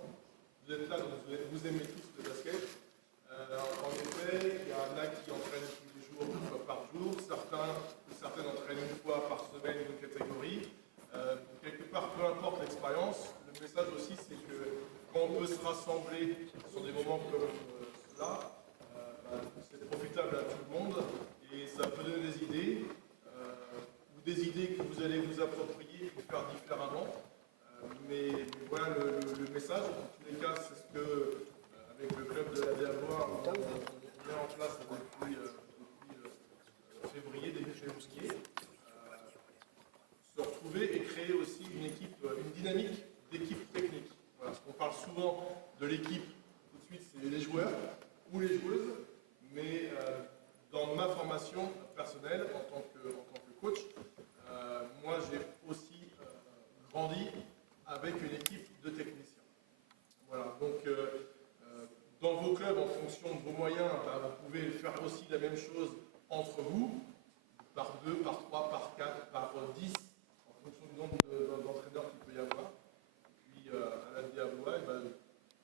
vous êtes là, donc vous aimez tous le basket. En effet, il y en a qui entraînent tous les jours, 2 fois par jour. Certaines entraînent 1 fois par semaine une catégorie. Quelque part, peu importe l'expérience, le message aussi, c'est que quand on peut se rassembler sur des moments comme cela, c'est profitable à tout le monde et ça peut donner des idées, ou des idées que vous allez vous approprier et faire différemment. Mais voilà le message. En tous les cas, c'est ce que, avec le club de la DAVOA, on met en place depuis février, début février. Se retrouver et créer aussi une dynamique d'équipe technique. Voilà, parce qu'on parle souvent de l'équipe, tout de suite c'est les joueurs ou les joueuses, mais dans ma formation personnelle en tant que coach, moi j'ai aussi grandi avec une équipe de techniciens. Voilà, donc dans vos clubs, en fonction de vos moyens, vous pouvez faire aussi la même chose entre vous, par 2, par 3, par 4, par 10, en fonction du nombre d'entraîneurs qu'il peut y avoir. Et puis à la DAVOA, la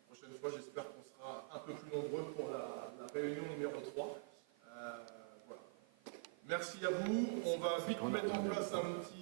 prochaine fois, j'espère qu'on sera un peu plus nombreux pour la réunion numéro 3. Voilà. Merci à vous. On va vite mettre en place un petit